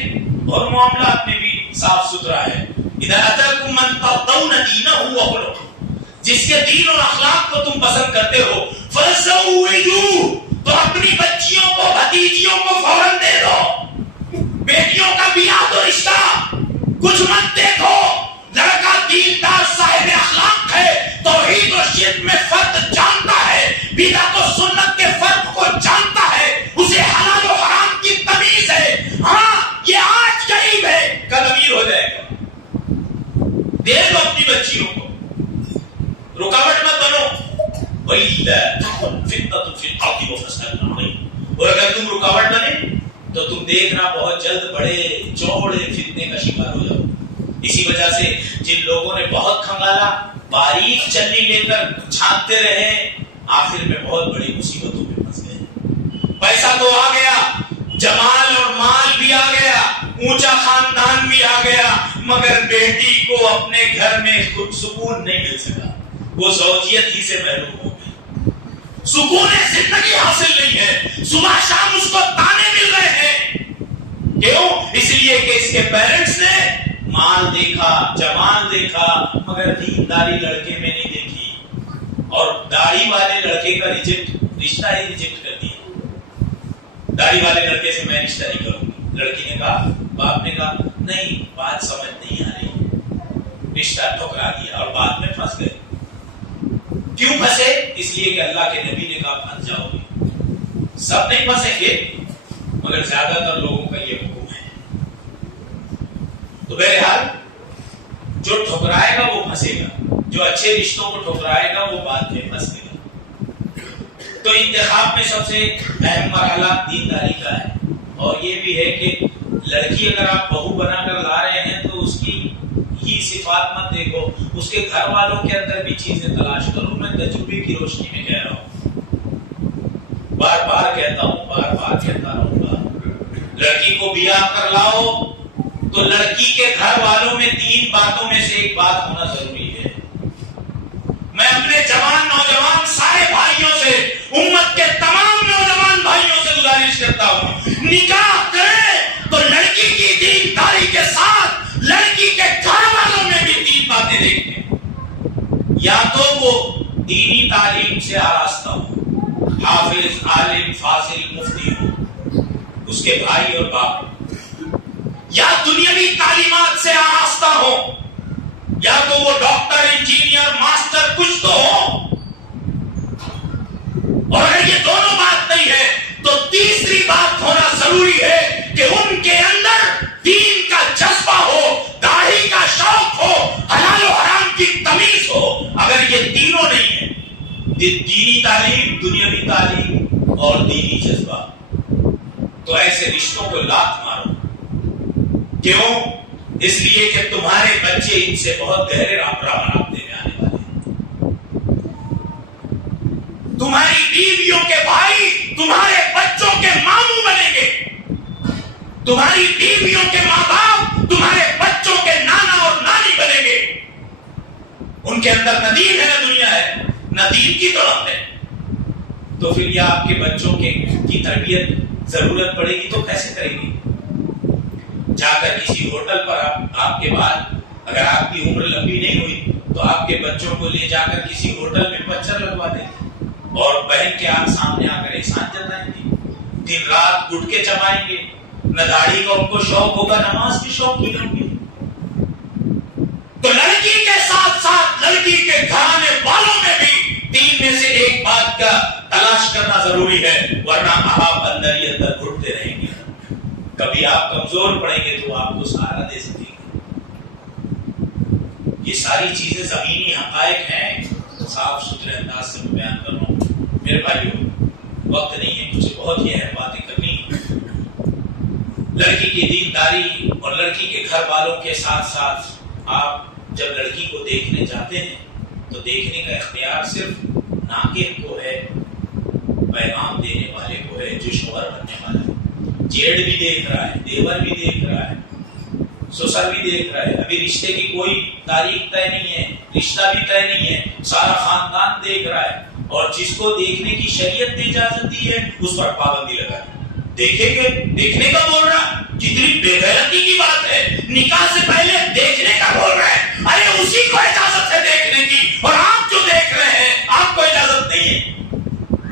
اور معاملات میں بھی صاف ستھرا ہے۔ اذا اتاکم من ترضون دینہ وخلقہ، جس کے دین اور اخلاق کو تم پسند کرتے ہو، فزوجو، تو اپنی بچیوں کو، بھتیجیوں کو فوراً دے دو. بیٹیوں کا بیاہ تو رشتہ کچھ مت دیکھو. لڑکا دیندار صاحب اخلاق ہے، توحید و شرک میں فرق جانتا ہے، بدعت و سنت کے فرق کو جانتا ہے، اسے حلال و حرام کی تمیز ہے. ہاں یہ آج غریب ہے، کل امیر ہو جائے گا. دے دو اپنی بچیوں کو، رکاوٹ مت بنو. وَإِذَا تَكُنْ فِتْنَةٌ فِي الْأَرْضِ وَفَسَادٌ عَظِيمٌ، اور اگر تم رکاوٹ بنے تو تم دیکھنا بہت جلد بڑے چوڑے فتنے کا شکار ہو جاؤ. اسی وجہ سے جن لوگوں نے بہت کھنگالا، باریک چلنی لے کر چھانتے رہے، آخر میں بہت بڑی مصیبتوں میں پھنس گئے. پیسہ تو آ گیا، جمال اور مال بھی آ گیا، اونچا خاندان بھی آ گیا، مگر بیٹی کو اپنے گھر میں خود سکون نہیں مل سکا. وہ زوجیت ہی سے محروم ہو گئی، سکون زندگی حاصل نہیں ہے. صبح شام اس کو تانے مل رہے ہیں. کیوں؟ اس لیے کہ اس کے پیرنٹس نے مال دیکھا، جمال دیکھا، مگر دینداری لڑکے میں نہیں دیکھی، اور داڑھی والے لڑکے کا رشتہ ہی ریجیکٹ کر دیا. داڑھی والے لڑکے سے میں رشتہ نہیں کروں گی. لڑکی نے کہا، باپ نے کہا نہیں، بات سمجھ نہیں آ رہی، رشتہ ٹھکرا دیا اور بعد میں پھنس گئے. کیوں پھنسے؟ اس لیے کہ اللہ کے نبی نے کہا پھنس جاؤ گے. سب نہیں پھنسیں گے، مگر زیادہ تر لوگوں کا یہ حکم ہے. تو بہرحال جو ٹھکرائے گا وہ پھنسے گا، جو اچھے رشتوں کو ٹھکرائے گا وہ بعد میں پھنسے گا. تو انتخاب میں سب سے اہم مرحلہ دینداری کا ہے. اور یہ بھی ہے کہ لڑکی اگر آپ بہو بنا کر لا رہے ہیں تو اس کی ہی صفات مت دیکھو، اس کے گھر والوں کے اندر بھی چیزیں تلاش کرو. میں تجربے کی روشنی میں کہہ رہا ہوں، بار بار کہتا ہوں، بار بار کہتا رہوں گا. لڑکی کو بیاہ کر لاؤ تو لڑکی کے گھر والوں میں 3 باتوں میں سے ایک بات ہونا ضروری ہے. میں اپنے جوان نوجوان سارے بھائیوں سے، امت کے تمام نوجوان بھائیوں سے گزارش کرتا ہوں، نکاح کریں تو لڑکی کی دینداری کے ساتھ لڑکی کے گھر والوں میں بھی 3 باتیں دیکھیں. یا تو وہ دینی تعلیم سے آراستہ ہو، حافظ، عالم، فاضل، مفتی ہو اس کے بھائی اور باپ، یا دنیاوی تعلیمات سے آراستہ ہو، یا تو وہ ڈاکٹر، انجینئر، ماسٹر کچھ تو ہو. اور اگر یہ دونوں بات نہیں ہے تو تیسری بات ہونا ضروری ہے کہ ان کے اندر دین کا جذبہ ہو، داڑھی کا شوق ہو، حلال و حرام کی تمیز ہو. اگر یہ تینوں نہیں ہے، دینی تعلیم، دنیاوی تعلیم اور دینی جذبہ، تو ایسے رشتوں کو لات مارو. کیوں؟ اس لیے کہ تمہارے بچے ان سے بہت گہرے رابطے میں آنے والے ہیں. تمہاری بیویوں کے بھائی تمہارے بچوں کے ماموں بنیں گے، تمہاری بیویوں کے ماں باپ تمہارے بچوں کے نانا اور نانی بنیں گے. ان کے اندر نہ دین ہے نہ دنیا ہے، نہ دین کی طرف ہے. تو پھر یہ آپ کے بچوں کی تربیت ضرورت پڑے گی تو کیسے کریں گے؟ جا کر کسی ہوٹل پر آپ کے بعد اگر آپ کی عمر لمبی نہیں ہوئی تو آپ کے بچوں کو لے جا کر کسی ہوٹل میں پچر لگوا دیں گے اور بہن کے آپ سامنے آ کر احسان جتائیں گے. دن رات گٹکے چبائیں گے. نہ داڑھی کا ان کو شوق ہوگا، نماز کی شوق بھی ہوں گے. تو لڑکی کے ساتھ ساتھ لڑکی کے گھرانے والوں میں بھی 3 میں سے ایک بات کا تلاش کرنا ضروری ہے، ورنہ آپ اندر ہی اندر گھٹتے رہیں گے. کبھی آپ کمزور پڑیں گے تو آپ کو سہارا دے سکیں گے. یہ ساری چیزیں زمینی حقائق ہیں، صاف ستھرے انداز سے میں بیان کر رہا ہوں. میرے بھائیو، وقت نہیں ہے، مجھے بہت ہی اہم باتیں کرنی. لڑکی کی دینداری اور لڑکی کے گھر والوں کے ساتھ ساتھ آپ جب لڑکی کو دیکھنے جاتے ہیں تو دیکھنے کا اختیار صرف ناقد کو ہے، پیغام دینے والے کو ہے، جو شوہر بننے والا ہے. جیڑ بھی دیکھ رہا ہے، دیور بھی دیکھ رہا ہے، سسر بھی دیکھ رہا ہے. ابھی رشتے کی کوئی تاریخ طے نہیں ہے، رشتہ بھی طے نہیں ہے، سارا خاندان دیکھ رہا ہے. اور جس کو دیکھنے کی شریعت نے اجازت دی ہے اس پر پابندی لگا ہے. دیکھیں گے، دیکھنے کا بول رہا ہے، کتنی بے غیرتی کی بات ہے. نکاح سے پہلے دیکھنے کا بول رہا ہے. ارے اسی کو اجازت ہے دیکھنے کی، اور آپ جو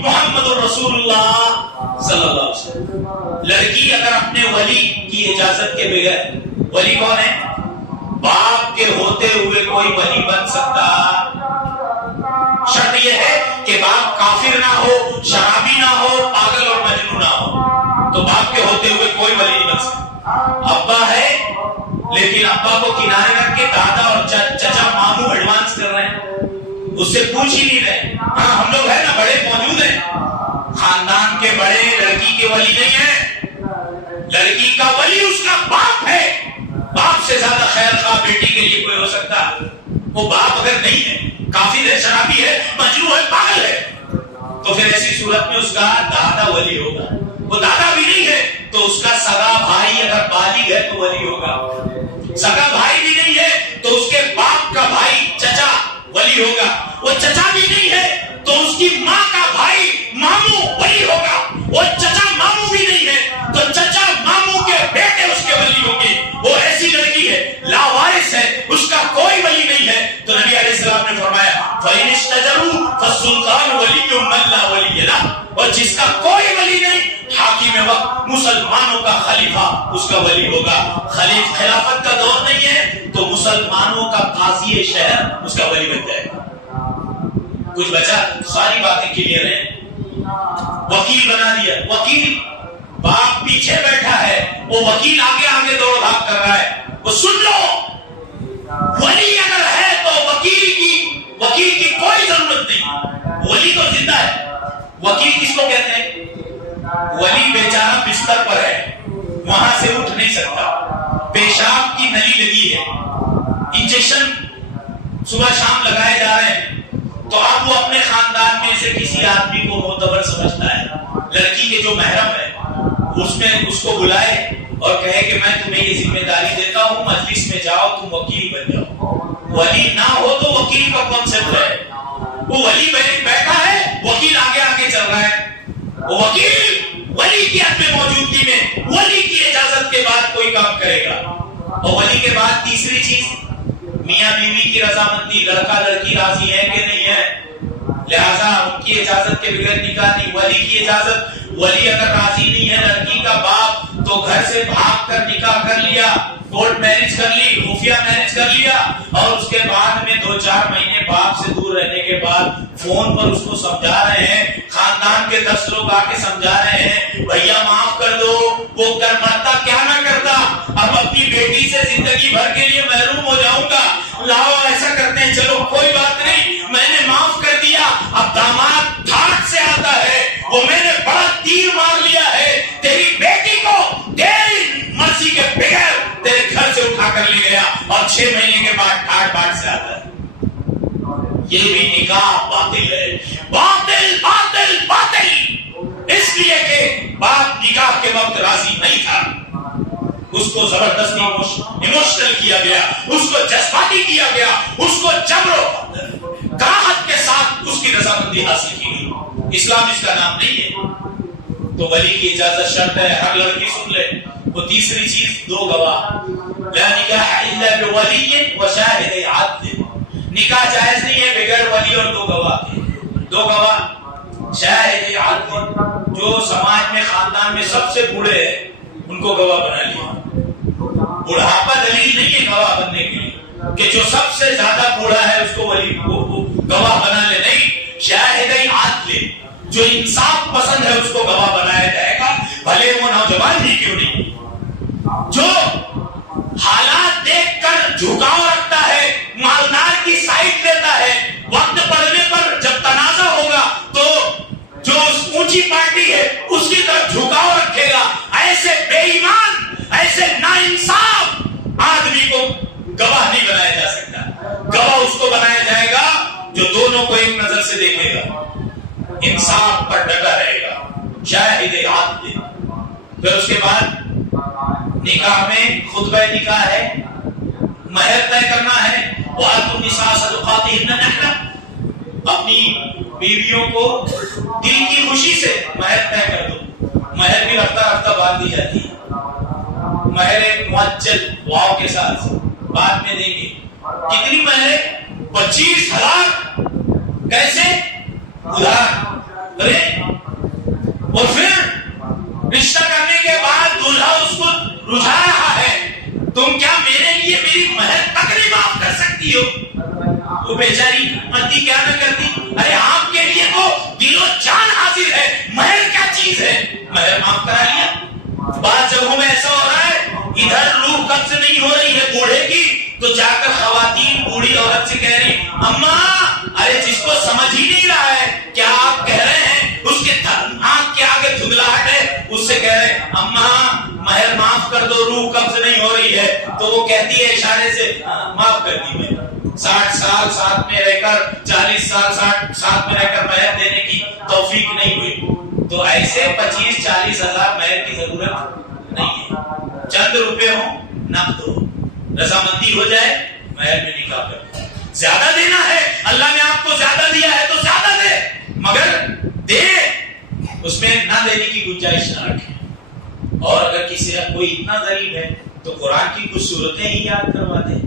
محمد رسول اللہ صلی اللہ علیہ وسلم. لڑکی اگر اپنے ولی کی اجازت کے بغیر، ولی کون ہے؟ باپ کے ہوتے ہوئے کوئی ولی بن سکتا؟ شرط یہ ہے کہ باپ کافر نہ ہو، شرابی نہ ہو، پاگل اور مجنون نہ ہو، تو باپ کے ہوتے ہوئے کوئی ولی نہیں بن سکتا. ابا ہے لیکن ابا کو کنارے رکھ کے دادا اور چچا ماموں ایڈوانس کر رہے ہیں، اس سے پوچھ ہی نہیں رہے. ہاں ہم لوگ ہیں نا، بڑے موجود ہیں، خاندان کے بڑے لڑکی کے ولی نہیں ہیں. لڑکی کا ولی اس کا باپ ہے. باپ سے زیادہ خیر خواہ بیٹی کے لیے کوئی ہو سکتا؟ وہ باپ اگر نہیں ہے، کافر ہے، شرابی ہے، مجنون ہے، پاگل ہے، تو پھر ایسی صورت میں اس کا دادا ولی ہوگا. وہ دادا بھی نہیں ہے تو اس کا سگا بھائی اگر بالغ ہے تو ولی ہوگا. سگا بھائی بھی نہیں ہے تو اس کے باپ کا بھائی چچا ولی ہوگا. وہ چچا بھی نہیں ہے تو اس کی ماں کا بھائی ماموں ولی ہوگا. وہ چچا ماموں بھی نہیں ہے تو چچا ماموں کے بیٹے اس کے ولی ہوں گے. وہ ایسی لڑکی ہے، لاوارث ہے، اس کا کوئی ولی نہیں ہے. تو نبی علیہ السلام نے فرمایا فَإِنِ اسْتَجَرُوا فَالسُّلْطَانُ وَلِيٌّ مَّن لَّا وَلِيَّ لَهُ. اور جس کا کوئی ولی نہیں، حاکم وقت مسلمانوں کا خلیفہ اس کا ولی ہوگا. خلافت کا دور نہیں ہے تو مسلمانوں کا قاضی شہر اس کا ولی بن جائے گا. کچھ بچا، ساری باتیں کلیئر ہیں. وکیل بنا دیا. وکیل، باپ پیچھے بیٹھا ہے، وہ وکیل آگے آگے دوڑ بھاگ کر رہا ہے. وہ سن لو، ولی اگر ہے تو وکیل کی کوئی ضرورت نہیں. ولی تو زندہ ہے. وکیل کس کو کہتے ہیں؟ ولی بیچارہ بستر پر ہے، وہاں سے اٹھ نہیں سکتا، پیشاب کی نلی لگی ہے، انجیکشن صبح شام لگائے جا رہے ہیں، تو اب وہ اپنے خاندان میں سے کسی آدمی کو معتبر سمجھتا ہے. لڑکی کے جو محرم ہے اس کو بلائے اور کہے کہ میں تمہیں یہ ذمہ داری دیتا ہوں، مجلس میں جاؤ، تم وکیل بن جاؤ. ولی نہ ہو تو وکیل کا کانسیپٹ ہے. وہ ولی بیٹھا ہے، وکیل آگے آگے چل رہا ہے. وہ وکیل ولی کی عدم موجودگی میں ولی کی اجازت کے بعد کوئی کام کرے گا. اور ولی کے بعد تیسری چیز، میاں بیوی کی رضامندی. لڑکا لڑکی راضی ہے کہ نہیں ہے، لہذا ان کی اجازت کے بغیر نکاح نہیں. ولی کی اجازت، ولی اگر راضی نہیں ہے لڑکی کا باپ تو گھر سے بھاگ کر نکاح کر لیا، کورٹ میرج کر لی، خفیہ میرج کر لیا، اور اس کے بعد میں 2-4 مہینے باپ سے دور رہنے کے بعد فون پر اس کو سمجھا رہے ہیں، خاندان کے 10 لوگ آ کے سمجھا رہے ہیں بھیا معاف کر دو. وہ کر مرتا کیا نہ کرتا، اب اپنی بیٹی سے زندگی بھر کے لیے محروم ہو جاؤں گا. لاؤ ایسا کرتے ہیں، چلو کوئی بات نہیں، میں نے معاف کر دیا. اب داماد ٹھاٹ سے آتا ہے، وہ میں نے بڑا تیر مار لیا ہے، تیری بیٹی کو تیری مرضی کے بغیر تیرے گھر سے اٹھا کر لے گیا، اور 6 مہینے کے بعد ٹھاٹ باٹ سے آتا ہے. یہ بھی نکاح باطل ہے. باطل باطل باطل. اس لیے کہ باپ نکاح کے وقت راضی نہیں تھا، اس کو زبردستی ایموشنل کیا گیا، اس کو جذباتی کیا گیا، اس کو جبر و کراہت کے ساتھ اس کی رضامندی حاصل کی گئی. اسلام اس کا نام نہیں ہے. تو ولی کی اجازت شرط ہے، ہر لڑکی سن لے. وہ تیسری چیز، 2 گواہ. لا نکاح الا بولی وشاہد عدل. نکاح جائز نہیں ہے بغیر ولی اور 2 گواہ کے. 2 گواہ شاہد عدل، جو سماج میں خاندان میں سب سے بوڑھے ہیں ان کو گواہ بنا لیا. بڑھاپا دلیل نہیں ہے گواہ بننے کے لیے کہ جو سب سے زیادہ بوڑھا ہے اس کو ولی گواہ بنا لے. نہیں، شاہد عدل، جو انصاف پسند ہے اس کو گواہ بنایا جائے گا، بھلے وہ نوجوان ہی کیوں نہیں. جو حالات دیکھ کر جھکاؤ رکھتا ہے، مالدار کی سائڈ لیتا ہے، وقت پڑنے پر جب تنازع ہوگا تو جو اونچی پارٹی ہے اس کی طرف جھکاؤ رکھے گا، ایسے بے ایمان، ایسے ناانصاف آدمی کو گواہ نہیں بنایا جا سکتا. گواہ اس کو بنایا جائے گا جو دونوں کو ایک نظر سے دیکھے گا، انصاف پر ڈٹا رہے گا. شاہد عادل. پھر اس کے بعد نکاح میں خطبہ نکاح ہے، مہر طے کرنا ہے. وَآتُوا النِّسَاءَ صَدُقَاتِهِنَّ نِحْلَةً. اپنی بیویوں کو دل کی خوشی سے مہر طے کر دو. مہر بھی رفتہ رفتہ باندھ دی جاتی ہے. مہر ایک معجل واو کے ساتھ بعد میں دیں گے. کتنی مہر؟ 25,000. کیسے؟ ادھار. ارے اور پھر رشتہ کرنے کے بعد دولہا اس کو رجھا رہا ہے، تم کیا میرے لیے میری مہر تک نہیں معاف کر سکتی ہو؟ وہ بیچاری مرتی کیا نہ کرتی، ارے آپ کے لیے تو دل و جان حاضر ہے، مہر کیا چیز ہے، مہر معاف کرا لیا۔ بعض جگہوں میں ایسا ہو رہا ہے، ادھر روح قبض نہیں ہو رہی ہے بوڑھے کی، تو جا کر خواتین بوڑھی عورت سے کہہ رہی اماں، ارے جس کو سمجھ ہی نہیں رہا ہے کیا آپ کہہ رہے ہیں، اس کے آنکھ کے آگے دھندلاہٹ ہے، اس سے کہہ رہے اماں مہر معاف کر دو، روح قبض نہیں ہو رہی ہے، تو وہ کہتی ہے اشارے سے معاف کر دی میں، 60 سال ساتھ میں رہ کر، 40 سال ساتھ میں رہ کر مہر دینے کی توفیق نہیں ہوئی، تو ایسے 25-40 ہزار مہر کی ضرورت نہیں ہے، چند روپے ہوں نقد ہو، رضامندی ہو جائے مہر میں نکاح کر، زیادہ دینا ہے اللہ نے آپ کو زیادہ دیا ہے تو زیادہ دے، مگر دے اس میں نہ دینے کی گنجائش نہ رکھے، اور اگر کسی کا کوئی اتنا غریب ہے تو قرآن کی کچھ صورتیں ہی یاد کروا دے،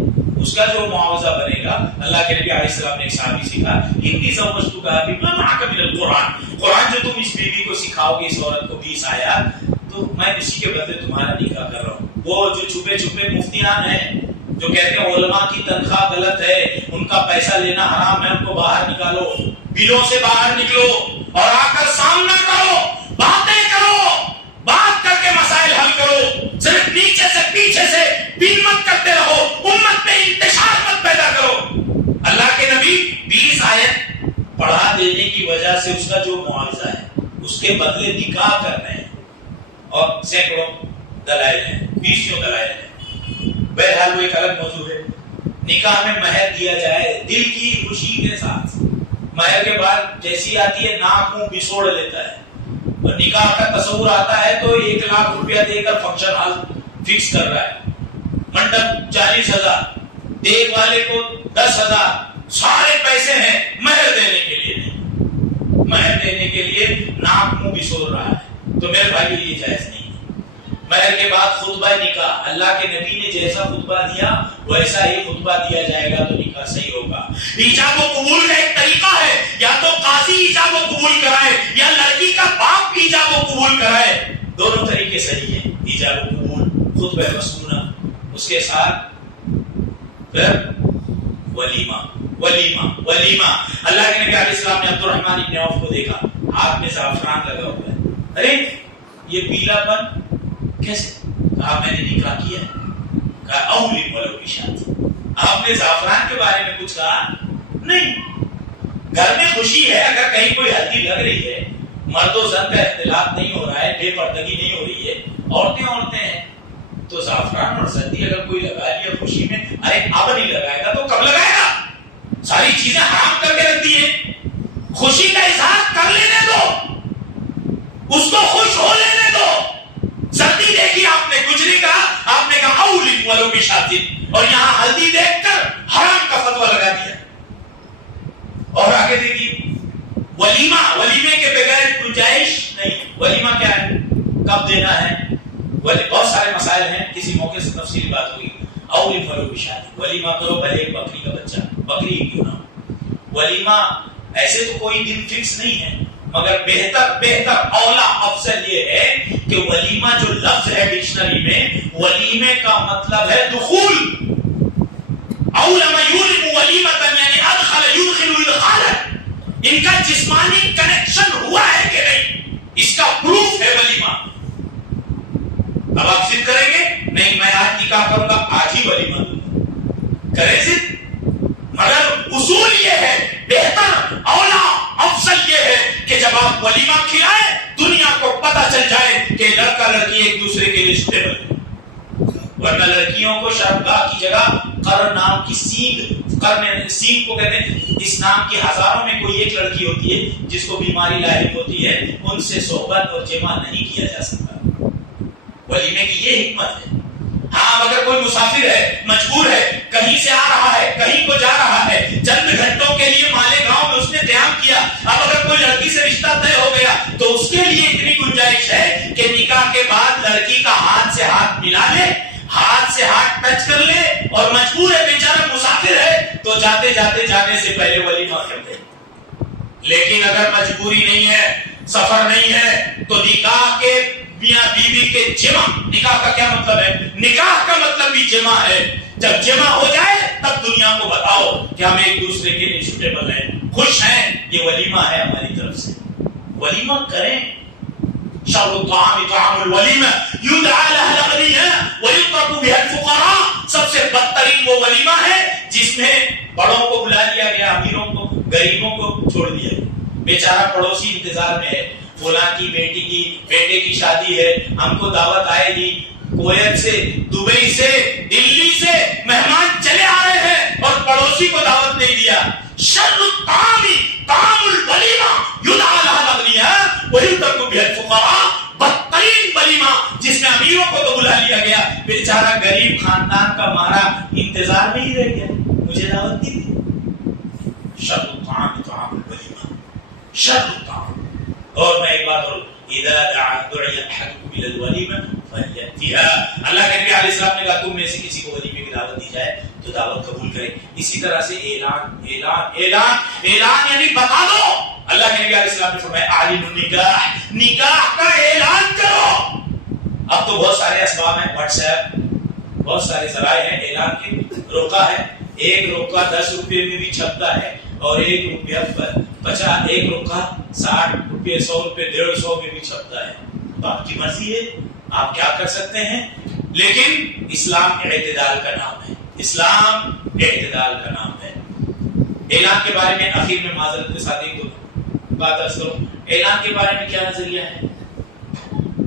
اس کا جو معاوضہ بنے گا، اللہ کے نبی علیہ السلام نے ایک صحابی سکھا، انی زوجتکا بما معک من القرآن، قرآن جو تم اس بیوی کو سکھاؤ گے، اس عورت کو 20 آیات، تو میں اسی کے بدلے تمہارا نکاح کر رہا ہوں۔ وہ جو چھپے چھپے مفتیان ہیں جو کہتے ہیں علماء کی تنخواہ غلط ہے، ان کا پیسہ لینا حرام ہے، ان کو باہر نکالو، بلوں سے باہر نکلو اور آ کر سامنا کرو، باتیں کرو، بات کر کے مسائل حل کرو، صرف نیچے سے پیچھے سے بن مت کرتے رہو، امت میں انتشار مت پیدا کرو۔ اللہ کے نبی 20 آیت پڑھا دینے کی وجہ سے اس کا جو معاوضہ ہے اس کے بدلے نکاح کر رہے ہیں، اور سینکڑوں دلائل ہیں، 20 دلائل ہیں، بہرحال وہ ایک الگ موضوع ہے۔ نکاح میں مہر دیا جائے دل کی خوشی کے ساتھ، مہر کے بعد جیسی آتی ہے ناک منہ بسوڑ لیتا ہے، اور نکاح کا تصور آتا ہے تو 1 لاکھ روپیہ دے کر فنکشن ہال فکس کر رہا ہے، منڈپ 40,000، دیکھ والے کو 10,000، سارے پیسے ہیں، مہر دینے کے لیے نہیں، مہر دینے کے لیے ناک منہ بسوڑ رہا ہے، تو میرے بھائی یہ جائز نہیں۔ مہر کے بعد خطبہ نکاح، اللہ کے نبی نے جیسا خطبہ دیا ویسا ہی خطبہ دیا جائے گا تو نکاح صحیح ہوگا۔ ایجاب و قبول کا ایک طریقہ ہے، یا تو قاضی ایجاب و قبول کرائے یا لڑکی کا باپ ایجاب و قبول کرائے، دونوں طریقے صحیح ہیں، ایجاب و قبول، خطبہ مسنونہ، اس کے ساتھ پھر ولیمہ۔ اللہ کے نبی علیہ السلام نے عبد الرحمن ابن عوف کو دیکھا، ہاتھ میں زعفران لگا ہوا ہے، ارے یہ پیلا پن کیسے؟ کہا میں نے نکاح کیا ہے، کہا اولی ولو بشات، آپ نے زعفران کے بارے میں کچھ کہا نہیں، گھر میں خوشی ہے، اگر کہیں کوئی ہلدی لگ رہی ہے، مرد و زن کا اختلاط نہیں ہو رہا ہے، بے پردگی نہیں ہو رہی ہے، عورتیں ہیں، تو زعفران اور سردی اگر کوئی لگا لیا خوشی میں، ارے اب نہیں لگائے گا تو کب لگائے گا؟ ساری چیزیں حرام کر کے رکھ دی ہیں، خوشی کا اظہار کر لینے دو، اس کو خوش ہو لینے دو۔ سردی دیکھی آپ نے کچھ نہیں کہا، آپ نے کہا اولی ولو بشات، اور یہاں ہلدی دیکھ کر حرام کا فتویٰ لگا دیا۔ اور آگے دیکھیے ولیمے کے بغیر گنجائش نہیں۔ ولیمہ کیا ہے، کب دینا ہے، بہت سارے مسائل ہیں، کسی موقع سے تفصیلی بات ہوگی۔ اولی ولو بشات، ولیمہ کرو بھلے ایک بکری کا بچہ، بکری ہی کیوں نہ ہو۔ ولیمہ ایسے تو کوئی دن فکس نہیں ہے، مگر بہتر اولا افضل یہ ہے کہ ولیمہ جو لفظ ہے ڈکشنری میں، ولیمے کا مطلب ہے دخول، اولم یولم ولیمۃ یعنی ادخل یدخل ادخالا، ان کا جسمانی کنیکشن ہوا ہے کہ نہیں، اس کا پروف ہے ولیمہ۔ اب آپ ضد کریں گے نہیں میں آج نکاح کروں گا، آج ہی ولیمہ دوں گا، کریں ضد، مگر اصول یہ ہے، بہتر اولا افضل یہ ہے کہ جب آپ ولیمہ کھلائیں دنیا کو پتہ چل جائے کہ لڑکا لڑکی ایک دوسرے کے رشتے بنے، ورنہ لڑکیوں کو شرمگاہ کی جگہ قرن نام کی سینگ کو کہتے ہیں، اس نام کی ہزاروں میں کوئی ایک لڑکی ہوتی ہے جس کو بیماری لاحق ہوتی ہے، ان سے صحبت اور جمع نہیں کیا جا سکتا۔ ولیمے کی یہ حکمت ہے۔ ہاں اگر کوئی مسافر ہے، مجبور ہے، کہیں سے آ رہا ہے، کہیں کو جا رہا ہے، چند گھنٹوں کے لیے مالیگاؤں میں اس نے قیام کیا، اب اگر کوئی لڑکی سے رشتہ طے ہو گیا تو اس کے لیے اتنی گنجائش ہے کہ نکاح کے بعد لڑکی کا ہاتھ سے ہاتھ ملا لے، ہاتھ سے ہاتھ ٹچ کر لے، اور مجبور ہے بیچارہ مسافر ہے تو جاتے جانے سے پہلے ولیمہ کر دے، لیکن اگر مجبوری نہیں ہے، سفر نہیں ہے، تو نکاح کے میاں بیوی کے جمع، نکاح کا کیا مطلب ہے؟ نکاح کا مطلب بھی جمع ہے۔ جب جمع ہو جائے تب دنیا کو بتاؤ کہ ہم ایک دوسرے کے لیے سوٹیبل ہیں، خوش ہیں، یہ ولیمہ ہے ہماری طرف سے، ولیمہ کریں۔ شر الطعام طعام الولیمہ یدعى لها الاغنیاء ویترک بها الفقراء۔ سب سے بدترین وہ ولیمہ ہے جس میں بڑوں کو بلا لیا گیا، امیروں کو، غریبوں کو چھوڑ دیا گیا۔ بیچارہ پڑوسی انتظار میں ہے، فلاں کی بیٹے کی شادی ہے، ہم کو دعوت آئے گی، کویت سے، دبئی سے، دلی سے مہمان چلے آ رہے ہیں اور پڑوسی کو دعوت نہیں دیا۔ شر الطعام طعام الولیمہ یدعى لها الاغنیاء ویترک بها الفقراء۔ بدترین ولیمہ جس میں امیروں کو تو بلا لیا گیا، بیچارہ غریب خاندان کا مارا انتظار میں ہی رہ گیا، مجھے دعوت دی تھی۔ شر الطعام طعام الولیمہ، شر الطعام۔ اور میں ایک بات اور، اذا دعی احدکم الى الولیمہ فلیأتها۔ اللہ کے نبی علیہ السلام نے کہا تم میں سے کسی کو ولیمے کی دعوت دی جائے تو دعوت قبول کرے۔ اسی طرح سے اعلان اعلان اعلان اعلان یعنی بتا دو۔ اللہ کے نبی علیہ السلام نے فرمایا اعلنوا النکاح، نکاح کا اعلان کرو۔ اب تو بہت سارے اسباب ہیں، واٹس ایپ، بہت سارے ذرائع ہیں اعلان کے۔ روکا ہے، ایک روکا 10 روپے میں بھی چھپتا ہے، اور ایک روپیہ 50، ایک روکا 60 روپے، 100 روپے، 150 میں بھی چھپتا ہے۔ تو آپ کی مرضی ہے، آپ کیا کر سکتے ہیں، لیکن اسلام اعتدال کا نام ہے، اسلام اعتدال کا نام ہے۔ اعلان کے بارے میں آخر میں معذرت کے ساتھ ایک دو بات عرض کروں۔ اعلان کے بارے میں کیا نظریہ ہے؟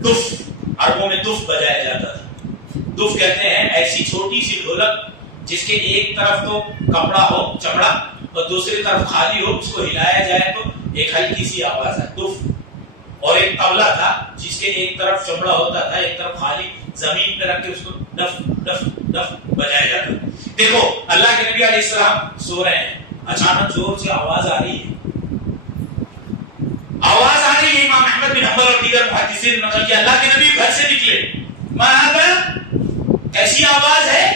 دف، عربوں میں دف بجایا جاتا تھا۔ دف کہتے ہیں ایسی چھوٹی سی ڈھولک جس کے ایک طرف تو کپڑا ہو، چمڑا، اور دوسری طرف خالی ہو، اس کو ہلایا جائے تو ایک ہلکی سی آواز ہے، دف۔ اور ایک طبلہ تھا جس کے ایک طرف چمڑا ہوتا تھا، ایک طرف خالی، زمین پہ رکھ کے اس کو ڈف ڈف ڈف بجایا جاتا۔ دیکھو اللہ کے نبی علیہ السلام سو رہے ہیں، اچانک زور سے آواز آ رہی ہے، آواز آ رہی ہے۔ امام احمد بن حنبل اور دیگر محدثین نے نقل کیا اللہ کے نبی گھر سے نکلے، کیسی آواز ہے؟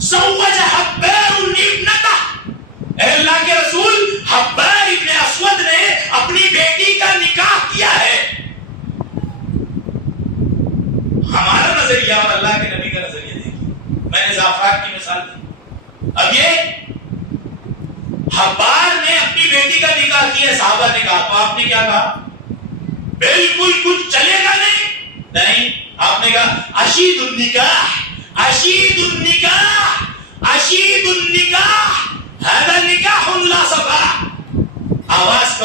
زوج حبار ابنتہ، اے اللہ کے رسول، حبار ابن اسود نے اپنی بیٹی کا نکاح کیا ہے۔ ہمارا نظریہ اور اللہ کے نبی کا نظریہ دیکھیے، میں نے زعفران کی مثال دی۔ اب یہ حبار نے اپنی بیٹی کا نکاح کیا، صحابہ نے کہا، تو آپ نے کیا کہا؟ بالکل کچھ چلے گا نہیں، آپ نے کہا اشید النکاح، اشید النکاح، اشید النکاح، هذا نکاح لا صفا۔ آواز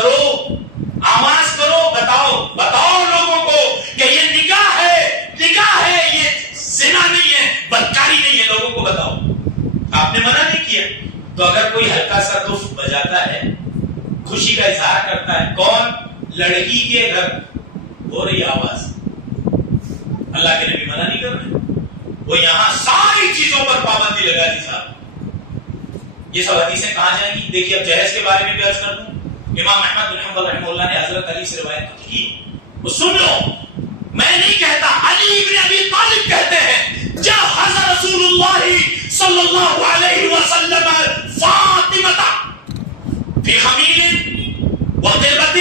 کرو، بتاؤ لوگوں کو کہ یہ نکاح ہے، یہ زنا نہیں ہے، بدکاری نہیں ہے، لوگوں کو بتاؤ۔ آپ نے منع نہیں کیا۔ تو اگر کوئی ہلکا سا دف بجاتا ہے، خوشی کا اظہار کرتا ہے، کون؟ لڑکی کے گھر ہو رہی آواز، اللہ کے نبی منع نہیں کر رہے، وہ یہاں ساری چیزوں پر پابندی لگا دی صاحب۔ یہ سب حدیثیں کہاں جائیں گی؟ دیکھیے اب جہیز کے بارے میں بھی عرض کر دوں۔ امام احمد بن حنبل رحمہ اللہ نے حضرت علی سے روایت کی، وہ سن لو، میں نہیں کہتا، علی ابن ابی طالب کہتے ہیں، جہز رسول اللہ صلی اللہ علیہ وسلم فاطمہ فی خمیل وطیبۃ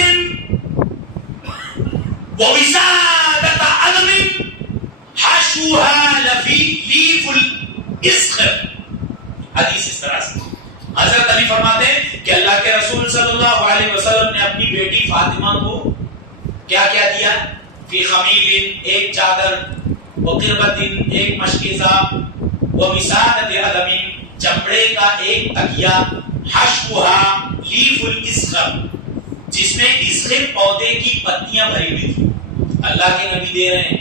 ووسادۃ عدم حشوها لیف الاسخر۔ حدیث اس طرح سے حضرت علی فرماتے ہیں کہ اللہ کے رسول صلی اللہ علیہ وسلم نے اپنی بیٹی فاطمہ کو کیا دیا؟ فی خمیل، ایک چادر، وقربۃ، ایک مشکیزہ، ووسادۃ عدم، چمڑے کا ایک تکیا، حشوها لیف الاسخر، جس میں اسخر پودے کی پتیاں بھری ہوئی تھی۔ اللہ کے نبی دے رہے ہیں۔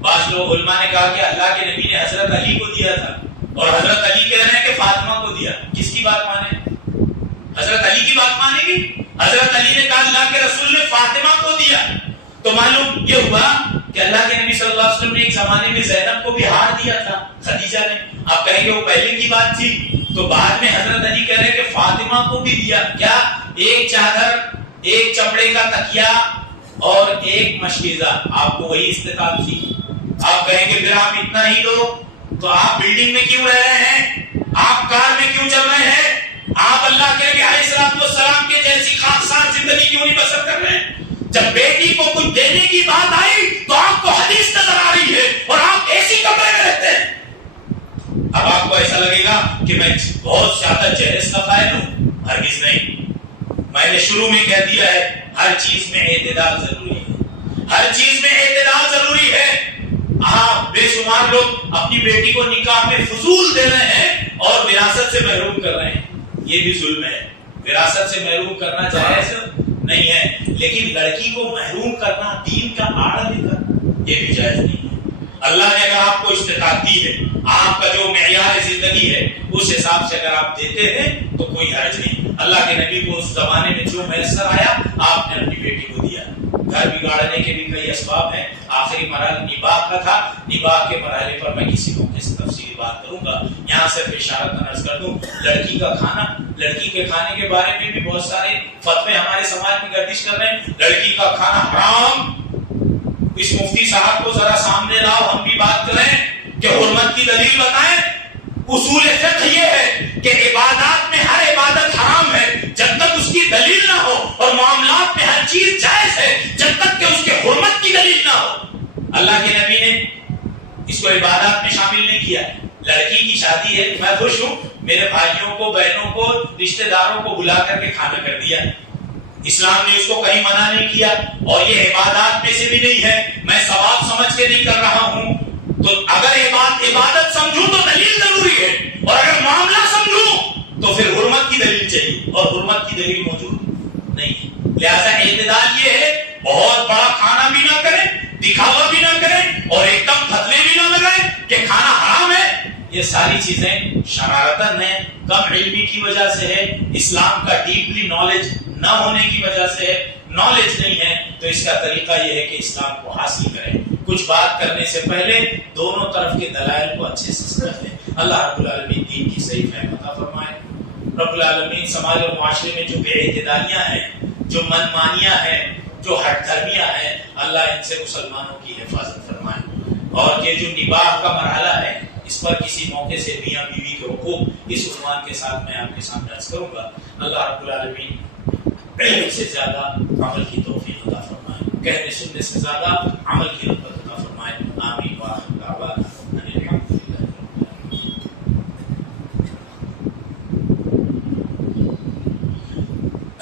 بعض لوگ علماء نے کہا کہ اللہ کے نبی نے حضرت علی کو دیا تھا، اور حضرت علی کہہ رہے ہیں کہ فاطمہ کو دیا۔ کس کی بات مانے؟ حضرت علی کی بات مانے گی؟ حضرت علی نے کہا اللہ کے رسول نے فاطمہ کو دیا، تو معلوم یہ ہوا کہ اللہ کے نبی صلی اللہ علیہ وسلم نے ایک زمانے میں زینب کو بھی ہار دیا تھا، خدیجہ نے۔ آپ کہیں گے وہ پہلے کی بات تھی، تو بعد میں حضرت علی کہہ رہے ہیں کہ فاطمہ کو بھی دیا۔ کیا؟ ایک چادر، ایک چمڑے کا تکیا اور ایک مشکیزہ۔ آپ کو وہی استطاعت تھی۔ آپ کہیں گے پھر آپ اتنا ہی دو تو آپ بلڈنگ میں کیوں رہ رہے ہیں؟ آپ کار میں کیوں چل رہے ہیں؟ آپ اللہ کے نبی علیہ السلام کے جیسی خاکسار زندگی کیوں نہیں بسر کر رہے ہیں؟ جب بیٹی کو کچھ دینے کی بات آئی تو آپ کو حدیث نظر آ رہی ہے اور آپ ایسی کمرے میں رہتے ہیں. اب آپ کو ایسا لگے گا کہ میں بہت زیادہ جہیز کا قائل ہوں. ہرگز نہیں. میں نے شروع میں کہہ دیا ہے ہر چیز میں اعتدال ضروری ہے. ہر چیز میں اعتدال ضروری ہے. آپ بے شمار لوگ اپنی بیٹی کو نکاح میں فضول دے رہے ہیں اور وراثت سے محروم کر رہے ہیں. یہ بھی ظلم ہے. وراثت سے محروم کرنا جائز نہیں ہے, لیکن لڑکی کو محروم کرنا دین کا آڑ لے کر یہ بھی جائز نہیں ہے. اللہ نے اگر آپ کو استطاعت دی ہے, آپ کا جو معیار زندگی ہے اس حساب سے اگر آپ دیتے ہیں تو کوئی حرج نہیں. اللہ کے نبی کو اس زمانے میں جو میسر آیا آپ نے اپنی بیٹی کو دیا. گھر بگاڑنے کے بھی کئی اسباب ہیں. آخری مرحلہ نباہ کا تھا. نباہ کے مرحلے پر میں کسی موقع سے تفصیلی بات کروں گا. یہاں صرف اشارت عرض کر دوں, لڑکی کا کھانا, لڑکی کے کھانے کے بارے میں بھی بہت سارے فتوے ہمارے سماج میں گردش کر رہے ہیں. لڑکی کا کھانا حرام. اس مفتی صاحب کو ذرا سامنے لاؤ, ہم بھی بات کریں کہ حرمت کی دلیل بتائیں. اصول فقہ یہ ہے کہ عبادات میں ہر عبادت حرام ہے جب تک اس کی دلیل نہ ہو, اور معاملات میں ہر چیز جائز ہے جب تک کہ اس کے حرمت کی دلیل نہ ہو. اللہ کے نبی نے اس کو عبادات میں شامل نہیں کیا. لڑکی کی شادی ہے, میں خوش ہوں, میرے بھائیوں کو, بہنوں کو, رشتہ داروں کو بلا کر کے کھانا کر دیا. اسلام نے اس کو کہیں منع نہیں کیا, اور یہ عبادات میں سے بھی نہیں ہے. میں ثواب سمجھ کے نہیں کر رہا ہوں. تو اگر عبادت سمجھوں تو دلیل ضروری ہے, اور اگر معاملہ سمجھوں تو پھر حرمت کی دلیل چاہیے, اور حرمت کی دلیل موجود نہیں ہے. لہذا اعتدال یہ ہے, بہت بڑا کھانا بھی نہ کریں, دکھاوا بھی نہ کریں, اور ایک دم پھتلے بھی نہ لگائیں کہ کھانا حرام ہے. یہ ساری چیزیں شرارتاً ہیں, کم علمی کی وجہ سے ہے, اسلام کا ڈیپلی نالج نہ ہونے کی وجہ سے ہے. نالج نہیں ہے تو اس کا طریقہ یہ ہے کہ اسلام کو حاصل کریں. کچھ بات کرنے سے پہلے دونوں طرف کے دلائل کو اچھے سے سمجھ لیں. اللہ رب العالمین دین کی صحیح فہم عطا فرمائے. رب العالمین سماج اور معاشرے میں جو بے اعتدالیاں ہیں, جو من مانیاں ہیں, جو ہٹ دھرمیاں ہیں, اللہ ان سے مسلمانوں کی حفاظت فرمائے. اور یہ جو نباہ کا مرحلہ ہے, اس پر کسی موقع سے میاں بیوی کے حقوق اس عنوان کے ساتھ میں آپ کے سامنے عرض کروں گا. اللہ رب العالمین علم سے زیادہ عمل کی توفیق عطا فرمائے, کہنے سننے سے زیادہ عمل کی رغبت عطا فرمائے. آمین. وآخر دعوانا ان الحمد للہ.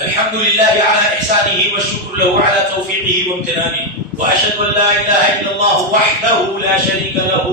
الحمد لله على إحسانه والشكر له على توفيقه وامتنانه, وأشهد أن لا إله إلا الله وحده لا شريك له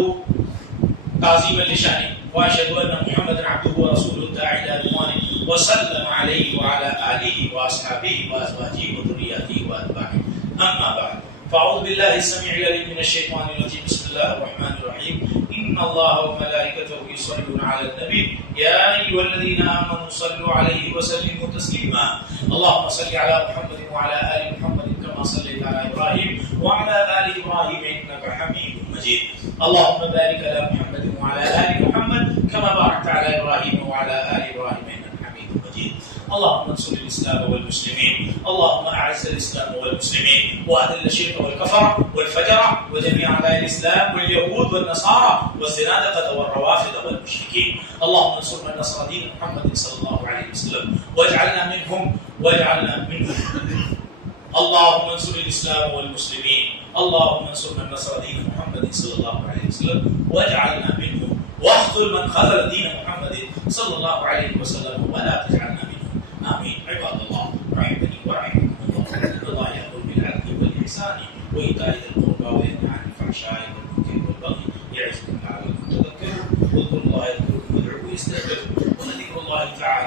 تعظيما لشأنه, وأشهد أن محمدا عبده ورسوله الداعي إلى رضوانه, وسلم عليه وعلى آله وأصحابه وأزواجه وذرياته وأتباعه. أما بعد, فأعوذ بالله السميع العليم من الشيطان الرجيم. بسم الله الرحمن الرحيم. إن الله وملائكته يصلون على النبي يا أيها الذين آمنوا صلوا عليه وسلموا تسليما. اللهم صل على محمد وعلى آل محمد كما صليت على إبراهيم وعلى آل إبراهيم إنك حميد مجيد. اللهم بارك على محمد وعلى آل محمد كما باركت على إبراهيم وعلى آل إبراهيم إنك حميد مجيد. اللهم انصر الإسلام والمسلمين. اللهم أعز الإسلام والمسلمين, وأذل الشرك والكفر والفجر وجميع أعداء الإسلام واليهود والنصارى والزنادقة والروافض والمشركين. اللهم انصر من نصر دين محمد صلى الله عليه وسلم واجعلنا منهم. اللهم انصر الإسلام والمسلمين. اللهم انصر من نصر دين محمد صلى الله عليه وسلم واجعلنا منهم, واخذل من خذل دين محمد صلى الله عليه وسلم ولا تجعلنا منهم. آمين. عباد الله رحمني ورحمكم الله. إن الله يأمر بالعدل والإحسان وإيتاء ذي القربى وينهى عن الفحشاء والمنكر والبغي يعظكم لعلكم تذكرون. اذكروا الله يذكركم وادعوه يستجب لكم ولذكر الله تعالى